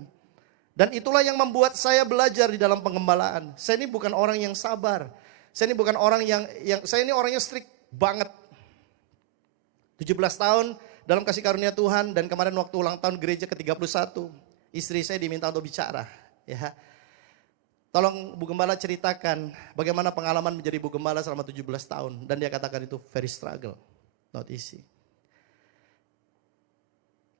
Dan itulah yang membuat saya belajar di dalam pengembalaan. Saya ini bukan orang yang sabar. Saya ini bukan orang yang saya ini orangnya strict banget. 17 tahun dalam kasih karunia Tuhan dan kemarin waktu ulang tahun gereja ke-31. Istri saya diminta untuk bicara, ya. Tolong Bu Gembala ceritakan bagaimana pengalaman menjadi Bu Gembala selama 17 tahun. Dan dia katakan itu very struggle, not easy.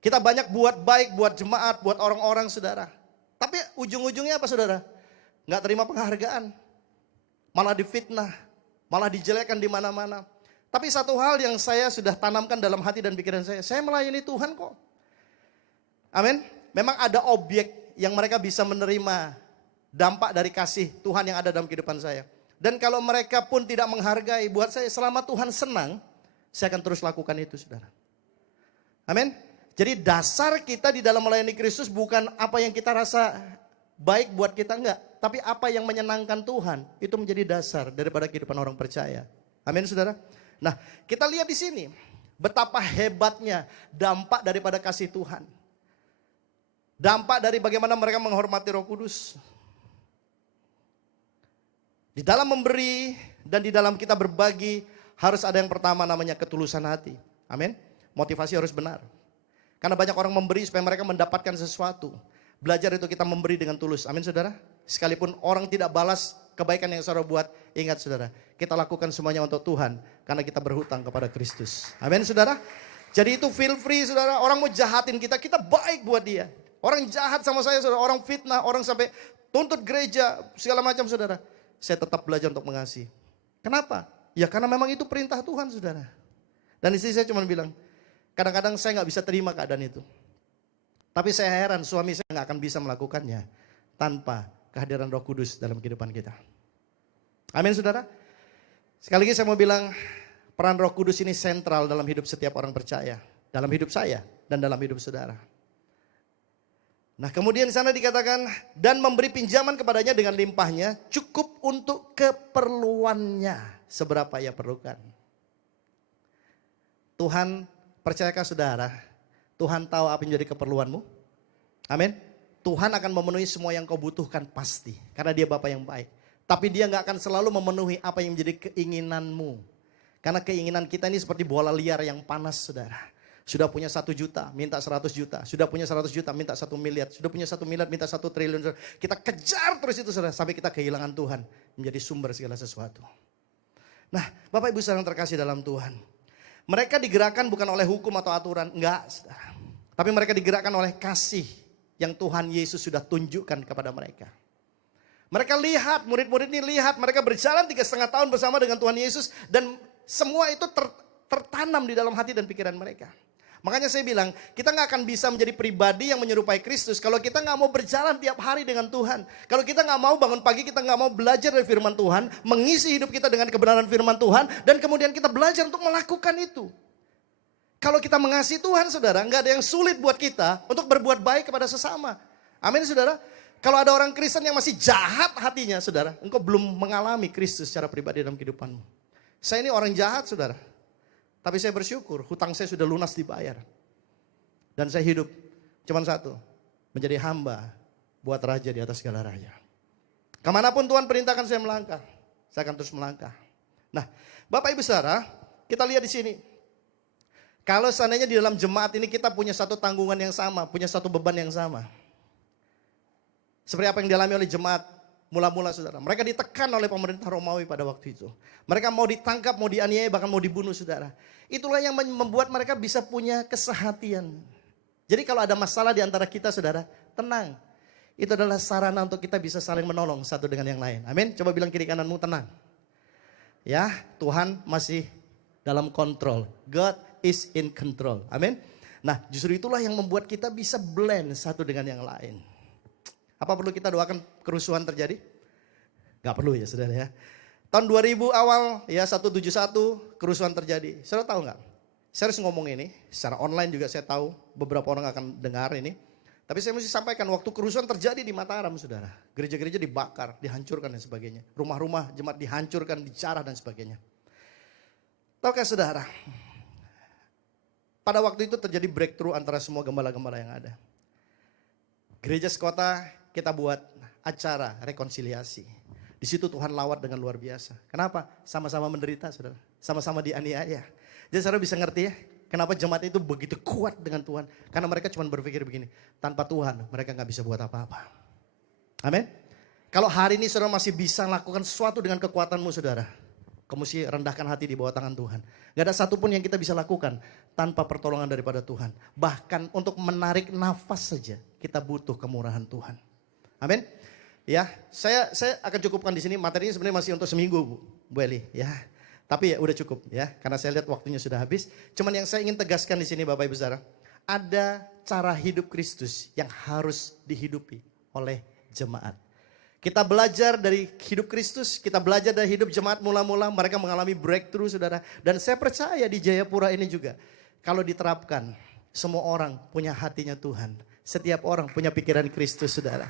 Kita banyak buat baik, buat jemaat, buat orang-orang saudara. Tapi ujung-ujungnya apa saudara? Nggak terima penghargaan. Malah difitnah, malah dijelekan di mana-mana. Tapi satu hal yang saya sudah tanamkan dalam hati dan pikiran saya melayani Tuhan kok. Amin. Memang ada objek yang mereka bisa menerima dampak dari kasih Tuhan yang ada dalam kehidupan saya. Dan kalau mereka pun tidak menghargai, buat saya selama Tuhan senang, saya akan terus lakukan itu saudara. Amin. Jadi dasar kita di dalam melayani Kristus bukan apa yang kita rasa baik buat kita, enggak. Tapi apa yang menyenangkan Tuhan, itu menjadi dasar daripada kehidupan orang percaya. Amin saudara. Nah kita lihat di sini, betapa hebatnya dampak daripada kasih Tuhan. Dampak dari bagaimana mereka menghormati Roh Kudus. Di dalam memberi dan di dalam kita berbagi harus ada yang pertama namanya ketulusan hati. Amin. Motivasi harus benar. Karena banyak orang memberi supaya mereka mendapatkan sesuatu. Belajar itu kita memberi dengan tulus. Amin saudara. Sekalipun orang tidak balas kebaikan yang saudara buat, ingat saudara, kita lakukan semuanya untuk Tuhan karena kita berhutang kepada Kristus. Amin saudara. Jadi itu feel free saudara. Orang mau jahatin kita, kita baik buat dia. Orang jahat sama saya saudara, orang fitnah, orang sampai tuntut gereja, segala macam saudara. Saya tetap belajar untuk mengasihi. Kenapa? Ya karena memang itu perintah Tuhan saudara. Dan istri saya cuma bilang, kadang-kadang saya nggak bisa terima keadaan itu. Tapi saya heran suami saya nggak akan bisa melakukannya tanpa kehadiran Roh Kudus dalam kehidupan kita. Amin saudara. Sekali lagi saya mau bilang, peran Roh Kudus ini sentral dalam hidup setiap orang percaya. Dalam hidup saya dan dalam hidup saudara. Nah kemudian di sana dikatakan, dan memberi pinjaman kepadanya dengan limpahnya, cukup untuk keperluannya seberapa ia perlukan. Tuhan, percayakah saudara, Tuhan tahu apa yang menjadi keperluanmu? Amin. Tuhan akan memenuhi semua yang kau butuhkan pasti, karena dia Bapa yang baik. Tapi dia gak akan selalu memenuhi apa yang menjadi keinginanmu. Karena keinginan kita ini seperti bola liar yang panas saudara. Sudah punya 1 juta, minta 100 juta. Sudah punya 100 juta, minta 1 miliar. Sudah punya 1 miliar, minta 1 triliun. Kita kejar terus itu saudara, sampai kita kehilangan Tuhan. Menjadi sumber segala sesuatu. Nah Bapak Ibu saudara yang terkasih dalam Tuhan. Mereka digerakkan bukan oleh hukum atau aturan, enggak saudara. Tapi mereka digerakkan oleh kasih yang Tuhan Yesus sudah tunjukkan kepada mereka. Mereka lihat, murid-murid ini lihat, mereka berjalan 3,5 tahun bersama dengan Tuhan Yesus. Dan semua itu tertanam di dalam hati dan pikiran mereka. Makanya saya bilang, kita gak akan bisa menjadi pribadi yang menyerupai Kristus kalau kita gak mau berjalan tiap hari dengan Tuhan. Kalau kita gak mau bangun pagi, kita gak mau belajar dari firman Tuhan, mengisi hidup kita dengan kebenaran firman Tuhan, dan kemudian kita belajar untuk melakukan itu. Kalau kita mengasihi Tuhan saudara, gak ada yang sulit buat kita untuk berbuat baik kepada sesama. Amin saudara. Kalau ada orang Kristen yang masih jahat hatinya saudara, engkau belum mengalami Kristus secara pribadi dalam kehidupanmu. Saya ini orang jahat saudara. Tapi saya bersyukur, hutang saya sudah lunas dibayar. Dan saya hidup cuma satu, menjadi hamba buat raja di atas segala raja. Kemanapun Tuhan perintahkan saya melangkah, saya akan terus melangkah. Nah, Bapak Ibu Saudara, kita lihat di sini. Kalau seandainya di dalam jemaat ini kita punya satu tanggungan yang sama, punya satu beban yang sama. Seperti apa yang dialami oleh jemaat mula-mula saudara. Mereka ditekan oleh pemerintah Romawi pada waktu itu. Mereka mau ditangkap, mau dianiaya, bahkan mau dibunuh saudara. Itulah yang membuat mereka bisa punya kesehatian. Jadi kalau ada masalah di antara kita saudara, tenang. Itu adalah sarana untuk kita bisa saling menolong satu dengan yang lain. Amin. Coba bilang kiri kananmu tenang. Ya, Tuhan masih dalam kontrol. God is in control. Amin. Nah justru itulah yang membuat kita bisa blend satu dengan yang lain. Apa perlu kita doakan kerusuhan terjadi? Gak perlu ya saudara ya. Tahun 2000 awal ya 171 kerusuhan terjadi. Saudara tahu gak? Saya harus ngomong ini secara online juga saya tahu beberapa orang akan dengar ini. Tapi saya mesti sampaikan waktu kerusuhan terjadi di Mataram saudara. Gereja-gereja dibakar, dihancurkan dan sebagainya. Rumah-rumah jemaat dihancurkan, dijarah dan sebagainya. Tahukah saudara? Pada waktu itu terjadi breakthrough antara semua gembala-gembala yang ada. Gereja sekota kita buat acara rekonsiliasi. Di situ Tuhan lawat dengan luar biasa. Kenapa? Sama-sama menderita saudara. Sama-sama dianiaya. Jadi saudara bisa ngerti ya. Kenapa jemaat itu begitu kuat dengan Tuhan. Karena mereka cuma berpikir begini. Tanpa Tuhan mereka gak bisa buat apa-apa. Amin. Kalau hari ini saudara masih bisa lakukan sesuatu dengan kekuatanmu saudara, kamu mesti rendahkan hati di bawah tangan Tuhan. Gak ada satupun yang kita bisa lakukan tanpa pertolongan daripada Tuhan. Bahkan untuk menarik nafas saja kita butuh kemurahan Tuhan. Amin. Ya, saya akan cukupkan di sini. Materinya sebenarnya masih untuk seminggu, Bu Eli. Ya, tapi ya udah cukup ya, karena saya lihat waktunya sudah habis. Cuman yang saya ingin tegaskan di sini, Bapak Ibu Saudara, ada cara hidup Kristus yang harus dihidupi oleh jemaat. Kita belajar dari hidup Kristus, kita belajar dari hidup jemaat mula-mula, mereka mengalami breakthrough saudara. Dan saya percaya di Jayapura ini juga, kalau diterapkan, semua orang punya hatinya Tuhan. Setiap orang punya pikiran Kristus saudara.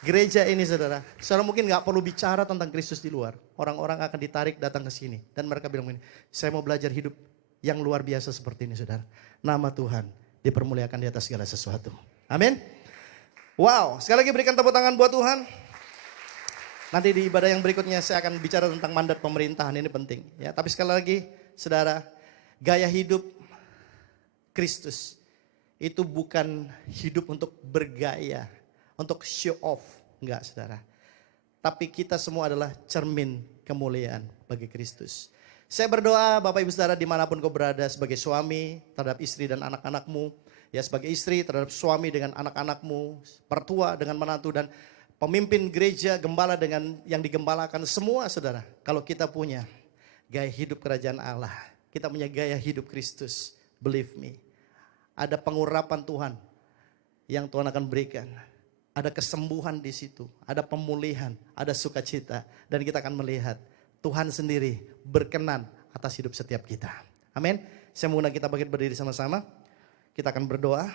Gereja ini saudara mungkin gak perlu bicara tentang Kristus di luar. Orang-orang akan ditarik datang ke sini. Dan mereka bilang ini, saya mau belajar hidup yang luar biasa seperti ini saudara. Nama Tuhan dipermuliakan di atas segala sesuatu. Amin. Wow, sekali lagi berikan tepuk tangan buat Tuhan. Nanti di ibadah yang berikutnya saya akan bicara tentang mandat pemerintahan, ini penting. Ya, tapi sekali lagi saudara, gaya hidup Kristus itu bukan hidup untuk bergaya, untuk show off, enggak saudara. Tapi kita semua adalah cermin kemuliaan bagi Kristus. Saya berdoa Bapak Ibu Saudara dimanapun kau berada, sebagai suami terhadap istri dan anak-anakmu, ya sebagai istri terhadap suami dengan anak-anakmu, pertua dengan menantu, dan pemimpin gereja, gembala dengan yang digembalakan, semua saudara. Kalau kita punya gaya hidup kerajaan Allah, kita punya gaya hidup Kristus, believe me, ada pengurapan Tuhan yang Tuhan akan berikan. Ada kesembuhan di situ, ada pemulihan, ada sukacita, dan kita akan melihat Tuhan sendiri berkenan atas hidup setiap kita. Amin. Saya mengundang kita bangkit berdiri sama-sama. Kita akan berdoa.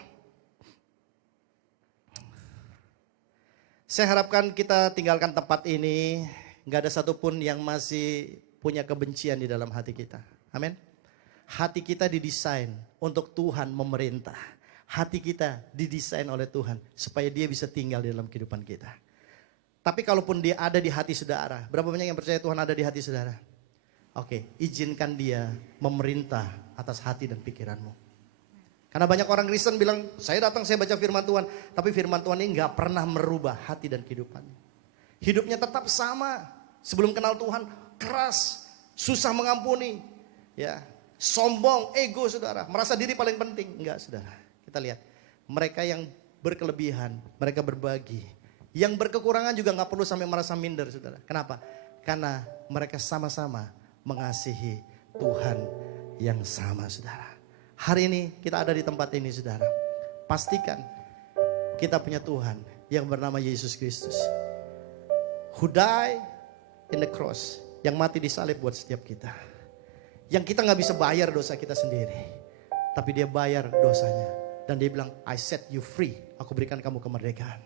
Saya harapkan kita tinggalkan tempat ini, gak ada satupun yang masih punya kebencian di dalam hati kita. Amin. Hati kita didesain untuk Tuhan memerintah. Hati kita didesain oleh Tuhan supaya dia bisa tinggal di dalam kehidupan kita. Tapi kalaupun dia ada di hati saudara, berapa banyak yang percaya Tuhan ada di hati saudara? Oke, izinkan dia memerintah atas hati dan pikiranmu. Karena banyak orang Kristen bilang, saya datang saya baca firman Tuhan, tapi firman Tuhan ini gak pernah merubah hati dan kehidupannya. Hidupnya tetap sama, sebelum kenal Tuhan, keras, susah mengampuni, ya, sombong, ego saudara, merasa diri paling penting. Enggak saudara, kita lihat, mereka yang berkelebihan, mereka berbagi. Yang berkekurangan juga gak perlu sampai merasa minder saudara. Kenapa? Karena mereka sama-sama mengasihi Tuhan yang sama saudara. Hari ini kita ada di tempat ini saudara. Pastikan kita punya Tuhan yang bernama Yesus Kristus. Who died in the cross. Yang mati di salib buat setiap kita. Yang kita gak bisa bayar dosa kita sendiri. Tapi dia bayar dosanya. Dan dia bilang, I set you free. Aku berikan kamu kemerdekaan.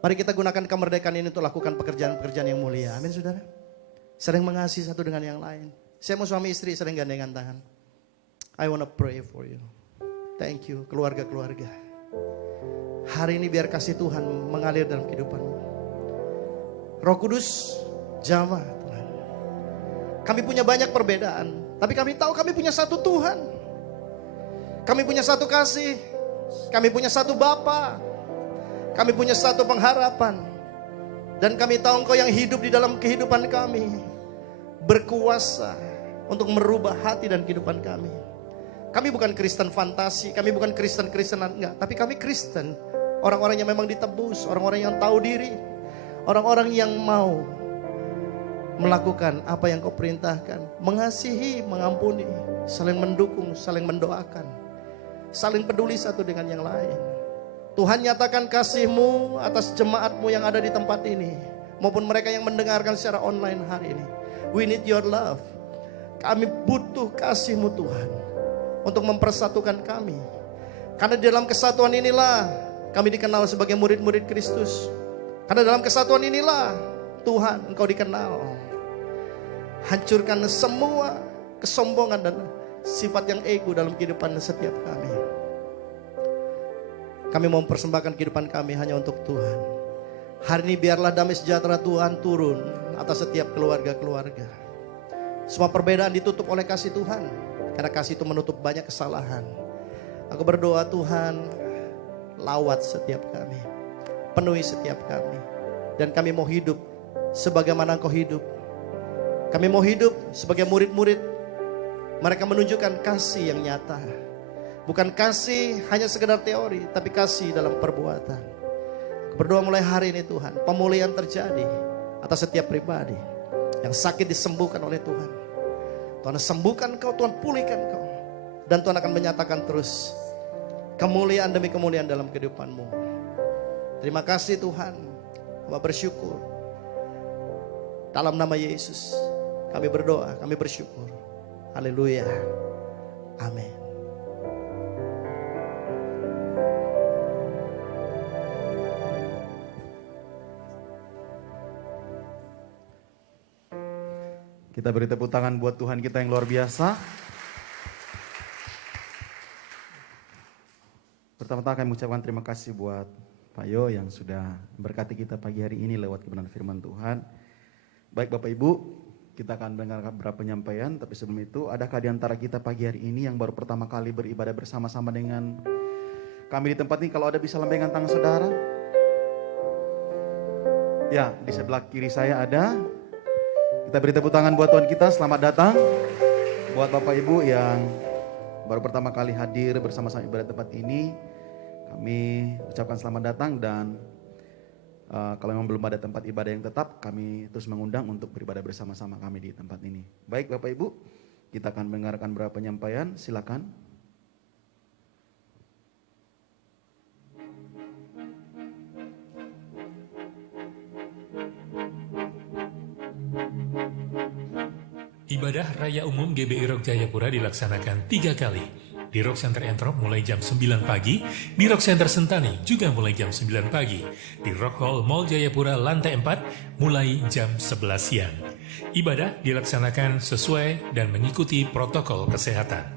Mari kita gunakan kemerdekaan ini untuk lakukan pekerjaan-pekerjaan yang mulia. Amin saudara. Sering mengasihi satu dengan yang lain. Saya mau suami istri sering gandengan tangan. I wanna pray for you. Thank you keluarga-keluarga. Hari ini biar kasih Tuhan mengalir dalam kehidupanmu. Roh Kudus jamah Tuhan. Kami punya banyak perbedaan. Tapi kami tahu kami punya satu Tuhan. Kami punya satu kasih. Kami punya satu Bapa. Kami punya satu pengharapan. Dan kami tahu Engkau yang hidup di dalam kehidupan kami. Berkuasa untuk merubah hati dan kehidupan kami. Kami bukan Kristen fantasi, kami bukan Kristen-Kristenan, enggak. Tapi kami Kristen, orang-orang yang memang ditebus, orang-orang yang tahu diri. Orang-orang yang mau melakukan apa yang Kau perintahkan. Mengasihi, mengampuni, saling mendukung, saling mendoakan. Saling peduli satu dengan yang lain. Tuhan nyatakan kasih-Mu atas jemaat-Mu yang ada di tempat ini. Maupun mereka yang mendengarkan secara online hari ini. We need your love. Kami butuh kasih-Mu Tuhan. Untuk mempersatukan kami. Karena di dalam kesatuan inilah kami dikenal sebagai murid-murid Kristus. Karena dalam kesatuan inilah Tuhan Engkau dikenal. Hancurkan semua kesombongan dan sifat yang ego dalam kehidupan setiap kami. Kami mau mempersembahkan kehidupan kami hanya untuk Tuhan. Hari ini biarlah damai sejahtera Tuhan turun atas setiap keluarga-keluarga. Semua perbedaan ditutup oleh kasih Tuhan. Karena kasih itu menutup banyak kesalahan. Aku berdoa Tuhan, lawat setiap kami. Penuhi setiap kami. Dan kami mau hidup sebagaimana Engkau hidup. Kami mau hidup sebagai murid-murid. Mereka menunjukkan kasih yang nyata. Bukan kasih hanya sekedar teori, tapi kasih dalam perbuatan. Berdoa mulai hari ini Tuhan, pemulihan terjadi atas setiap pribadi yang sakit disembuhkan oleh Tuhan. Tuhan sembuhkan kau, Tuhan pulihkan kau. Dan Tuhan akan menyatakan terus kemuliaan demi kemuliaan dalam kehidupanmu. Terima kasih Tuhan, kami bersyukur. Dalam nama Yesus kami berdoa, kami bersyukur. Haleluya. Amin. Kita beri tepuk tangan buat Tuhan kita yang luar biasa. Pertama-tama kami mengucapkan terima kasih buat Pak Yo yang sudah berkati kita pagi hari ini lewat kebenaran firman Tuhan. Baik Bapak Ibu, kita akan mendengar beberapa penyampaian, tapi sebelum itu adakah di antara kita pagi hari ini yang baru pertama kali beribadah bersama-sama dengan kami di tempat ini? Kalau ada bisa lambaikan tangan saudara. Ya, di sebelah kiri saya ada. Kita beri tepuk tangan buat Tuhan kita, selamat datang. Buat Bapak Ibu yang baru pertama kali hadir bersama-sama ibadah tempat ini, kami ucapkan selamat datang. Dan kalau memang belum ada tempat ibadah yang tetap, kami terus mengundang untuk beribadah bersama-sama kami di tempat ini. Baik Bapak Ibu, kita akan mendengarkan beberapa penyampaian, silakan. Ibadah Raya Umum GBI Rock Jayapura dilaksanakan 3 kali. Di Rock Center Entrop mulai jam 9 pagi, di Rock Center Sentani juga mulai jam 9 pagi, di Rock Hall Mall Jayapura lantai 4 mulai jam 11 siang. Ibadah dilaksanakan sesuai dan mengikuti protokol kesehatan.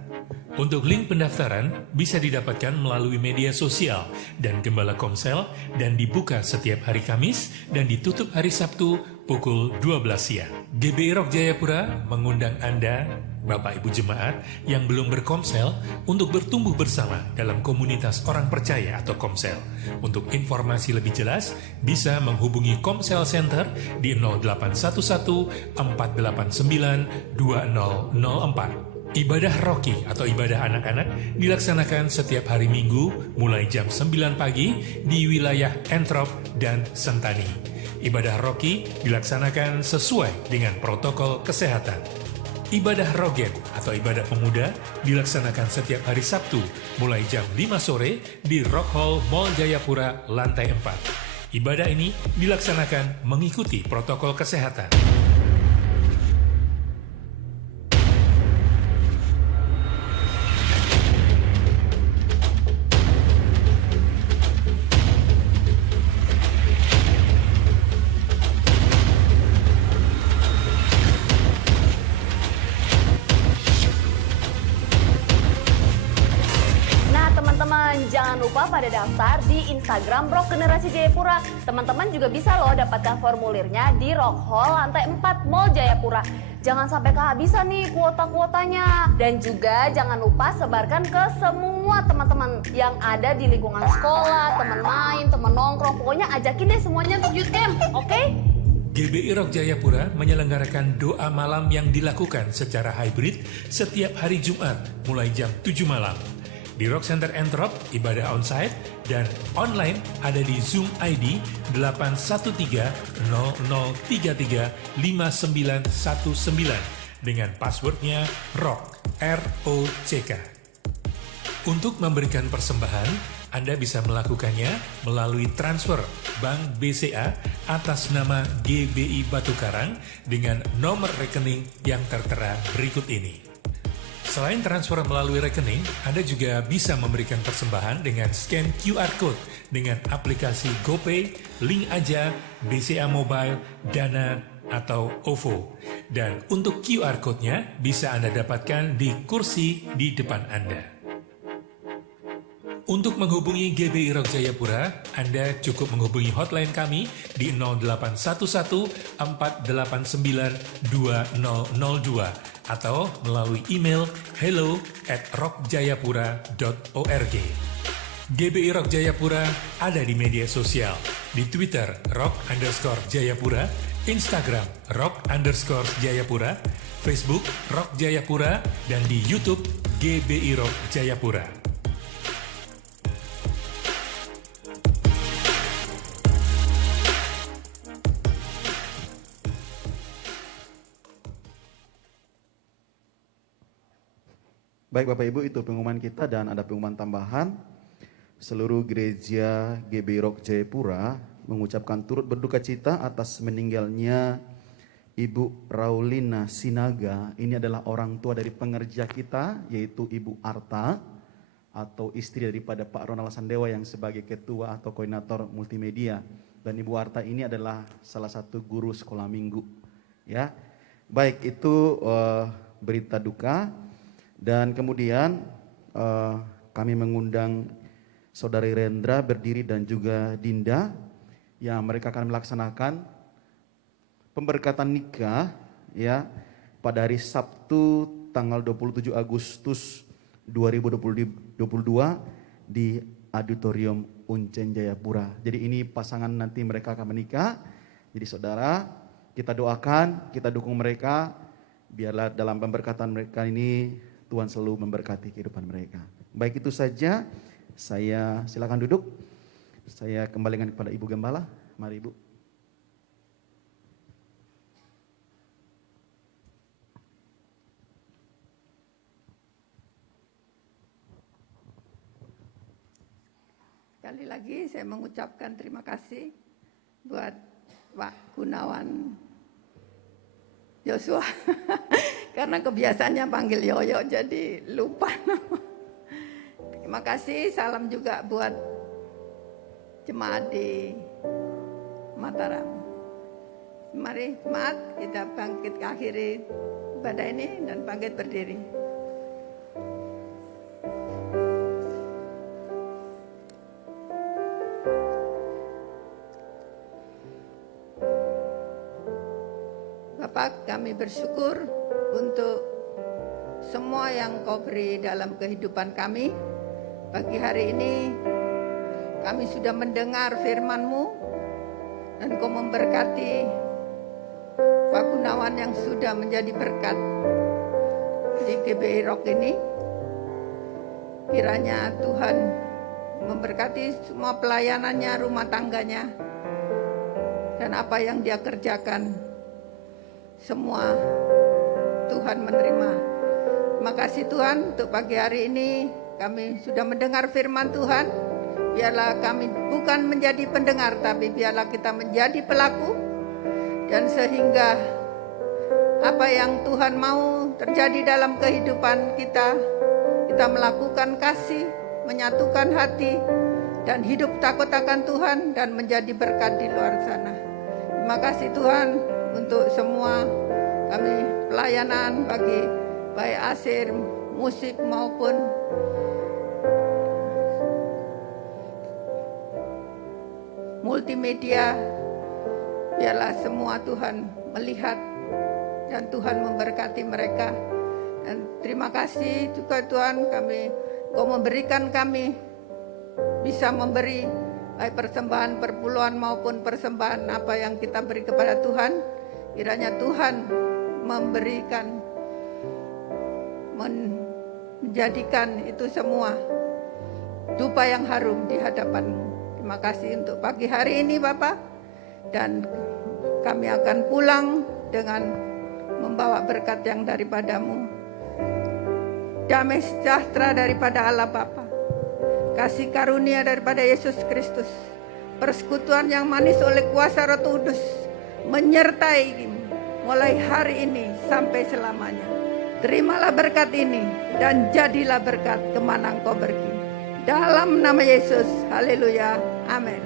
Untuk link pendaftaran bisa didapatkan melalui media sosial dan Gembala Komsel dan dibuka setiap hari Kamis dan ditutup hari Sabtu pukul 12 siang. GBI Rock Jayapura mengundang Anda, Bapak Ibu Jemaat yang belum berkomsel untuk bertumbuh bersama dalam komunitas orang percaya atau komsel. Untuk informasi lebih jelas bisa menghubungi Komsel Center di 0811 489 2004. Ibadah Rocky atau ibadah anak-anak dilaksanakan setiap hari Minggu mulai jam 9 pagi di wilayah Entrop dan Sentani. Ibadah Rocky dilaksanakan sesuai dengan protokol kesehatan. Ibadah Rogen atau ibadah pemuda dilaksanakan setiap hari Sabtu mulai jam 5 sore di Rock Hall Mall Jayapura lantai 4. Ibadah ini dilaksanakan mengikuti protokol kesehatan. Jangan lupa pada daftar di Instagram Rock Generasi Jayapura. Teman-teman juga bisa loh dapatkan formulirnya di Rock Hall lantai 4 Mall Jayapura. Jangan sampai kehabisan nih kuota-kuotanya. Dan juga jangan lupa sebarkan ke semua teman-teman yang ada di lingkungan sekolah, teman main, teman nongkrong. Pokoknya ajakin deh semuanya untuk youth camp, oke? GBI Rock Jayapura menyelenggarakan doa malam yang dilakukan secara hybrid setiap hari Jumat mulai jam 7 malam. Di Rock Center Entrop, ibadah onsite dan online ada di Zoom ID 813-0033-5919 dengan passwordnya ROCK, R-O-C-K. Untuk memberikan persembahan, Anda bisa melakukannya melalui transfer Bank BCA atas nama GBI Batu Karang dengan nomor rekening yang tertera berikut ini. Selain transfer melalui rekening, Anda juga bisa memberikan persembahan dengan scan QR Code dengan aplikasi GoPay, Link Aja, BCA Mobile, Dana, atau OVO. Dan untuk QR Code-nya bisa Anda dapatkan di kursi di depan Anda. Untuk menghubungi GBI Rock Jayapura, Anda cukup menghubungi hotline kami di 0811 489 2002 atau melalui email hello@rockjayapura.org. GBI Rock Jayapura ada di media sosial. Di Twitter, rock_Jayapura, Instagram, rock_Jayapura, Facebook, Rock Jayapura, dan di YouTube, GBI Rock Jayapura. Baik Bapak Ibu, itu pengumuman kita dan ada pengumuman tambahan. Seluruh gereja GBI Rock Jayapura mengucapkan turut berduka cita atas meninggalnya Ibu Raulina Sinaga. Ini adalah orang tua dari pengerja kita, yaitu Ibu Arta, atau istri daripada Pak Ronald Sandewa yang sebagai ketua atau koordinator multimedia. Dan Ibu Arta ini adalah salah satu guru sekolah minggu. Ya, baik itu berita duka. Dan kemudian kami mengundang Saudari Rendra Berdiri dan juga Dinda yang mereka akan melaksanakan pemberkatan nikah ya pada hari Sabtu tanggal 27 Agustus 2022 di Auditorium Uncen Jayapura. Jadi ini pasangan nanti mereka akan menikah. Jadi saudara, kita doakan, kita dukung mereka biarlah dalam pemberkatan mereka ini Tuhan selalu memberkati kehidupan mereka. Baik itu saja, saya silakan duduk. Saya kembalikan kepada Ibu Gembala. Mari Ibu. Sekali lagi saya mengucapkan terima kasih buat Pak Gunawan Joshua. Karena kebiasaannya panggil Yoyo jadi lupa nama. Terima kasih, salam juga buat jemaat di Mataram. Mari jemaat kita bangkit akhiri ibadah ini dan bangkit berdiri. Bapak, kami bersyukur untuk semua yang Kau beri dalam kehidupan kami. Pagi hari ini kami sudah mendengar firman-Mu dan Kau memberkati Pak Gunawan yang sudah menjadi berkat di GBI Rock ini. Kiranya Tuhan memberkati semua pelayanannya, rumah tangganya, dan apa yang dia kerjakan. Semua Tuhan menerima. Terima kasih Tuhan untuk pagi hari ini kami sudah mendengar firman Tuhan. Biarlah kami bukan menjadi pendengar, tapi biarlah kita menjadi pelaku. Dan sehingga apa yang Tuhan mau terjadi dalam kehidupan kita, kita melakukan kasih, menyatukan hati, dan hidup takut akan Tuhan dan menjadi berkat di luar sana. Terima kasih Tuhan untuk semua kami pelayanan bagi baik asir, musik maupun multimedia. Biarlah semua Tuhan melihat dan Tuhan memberkati mereka. Dan terima kasih juga Tuhan, Kau memberikan kami bisa memberi baik persembahan perpuluhan maupun persembahan apa yang kita beri kepada Tuhan. Kiranya Tuhan memberikan, menjadikan itu semua dupa yang harum di hadapan-Mu. Terima kasih untuk pagi hari ini Bapak. Dan kami akan pulang dengan membawa berkat yang daripada-Mu. Damai sejahtera daripada Allah Bapa, kasih karunia daripada Yesus Kristus, persekutuan yang manis oleh kuasa Roh Kudus menyertai mulai hari ini sampai selamanya. Terimalah berkat ini dan jadilah berkat kemana Engkau pergi. Dalam nama Yesus, haleluya, amin.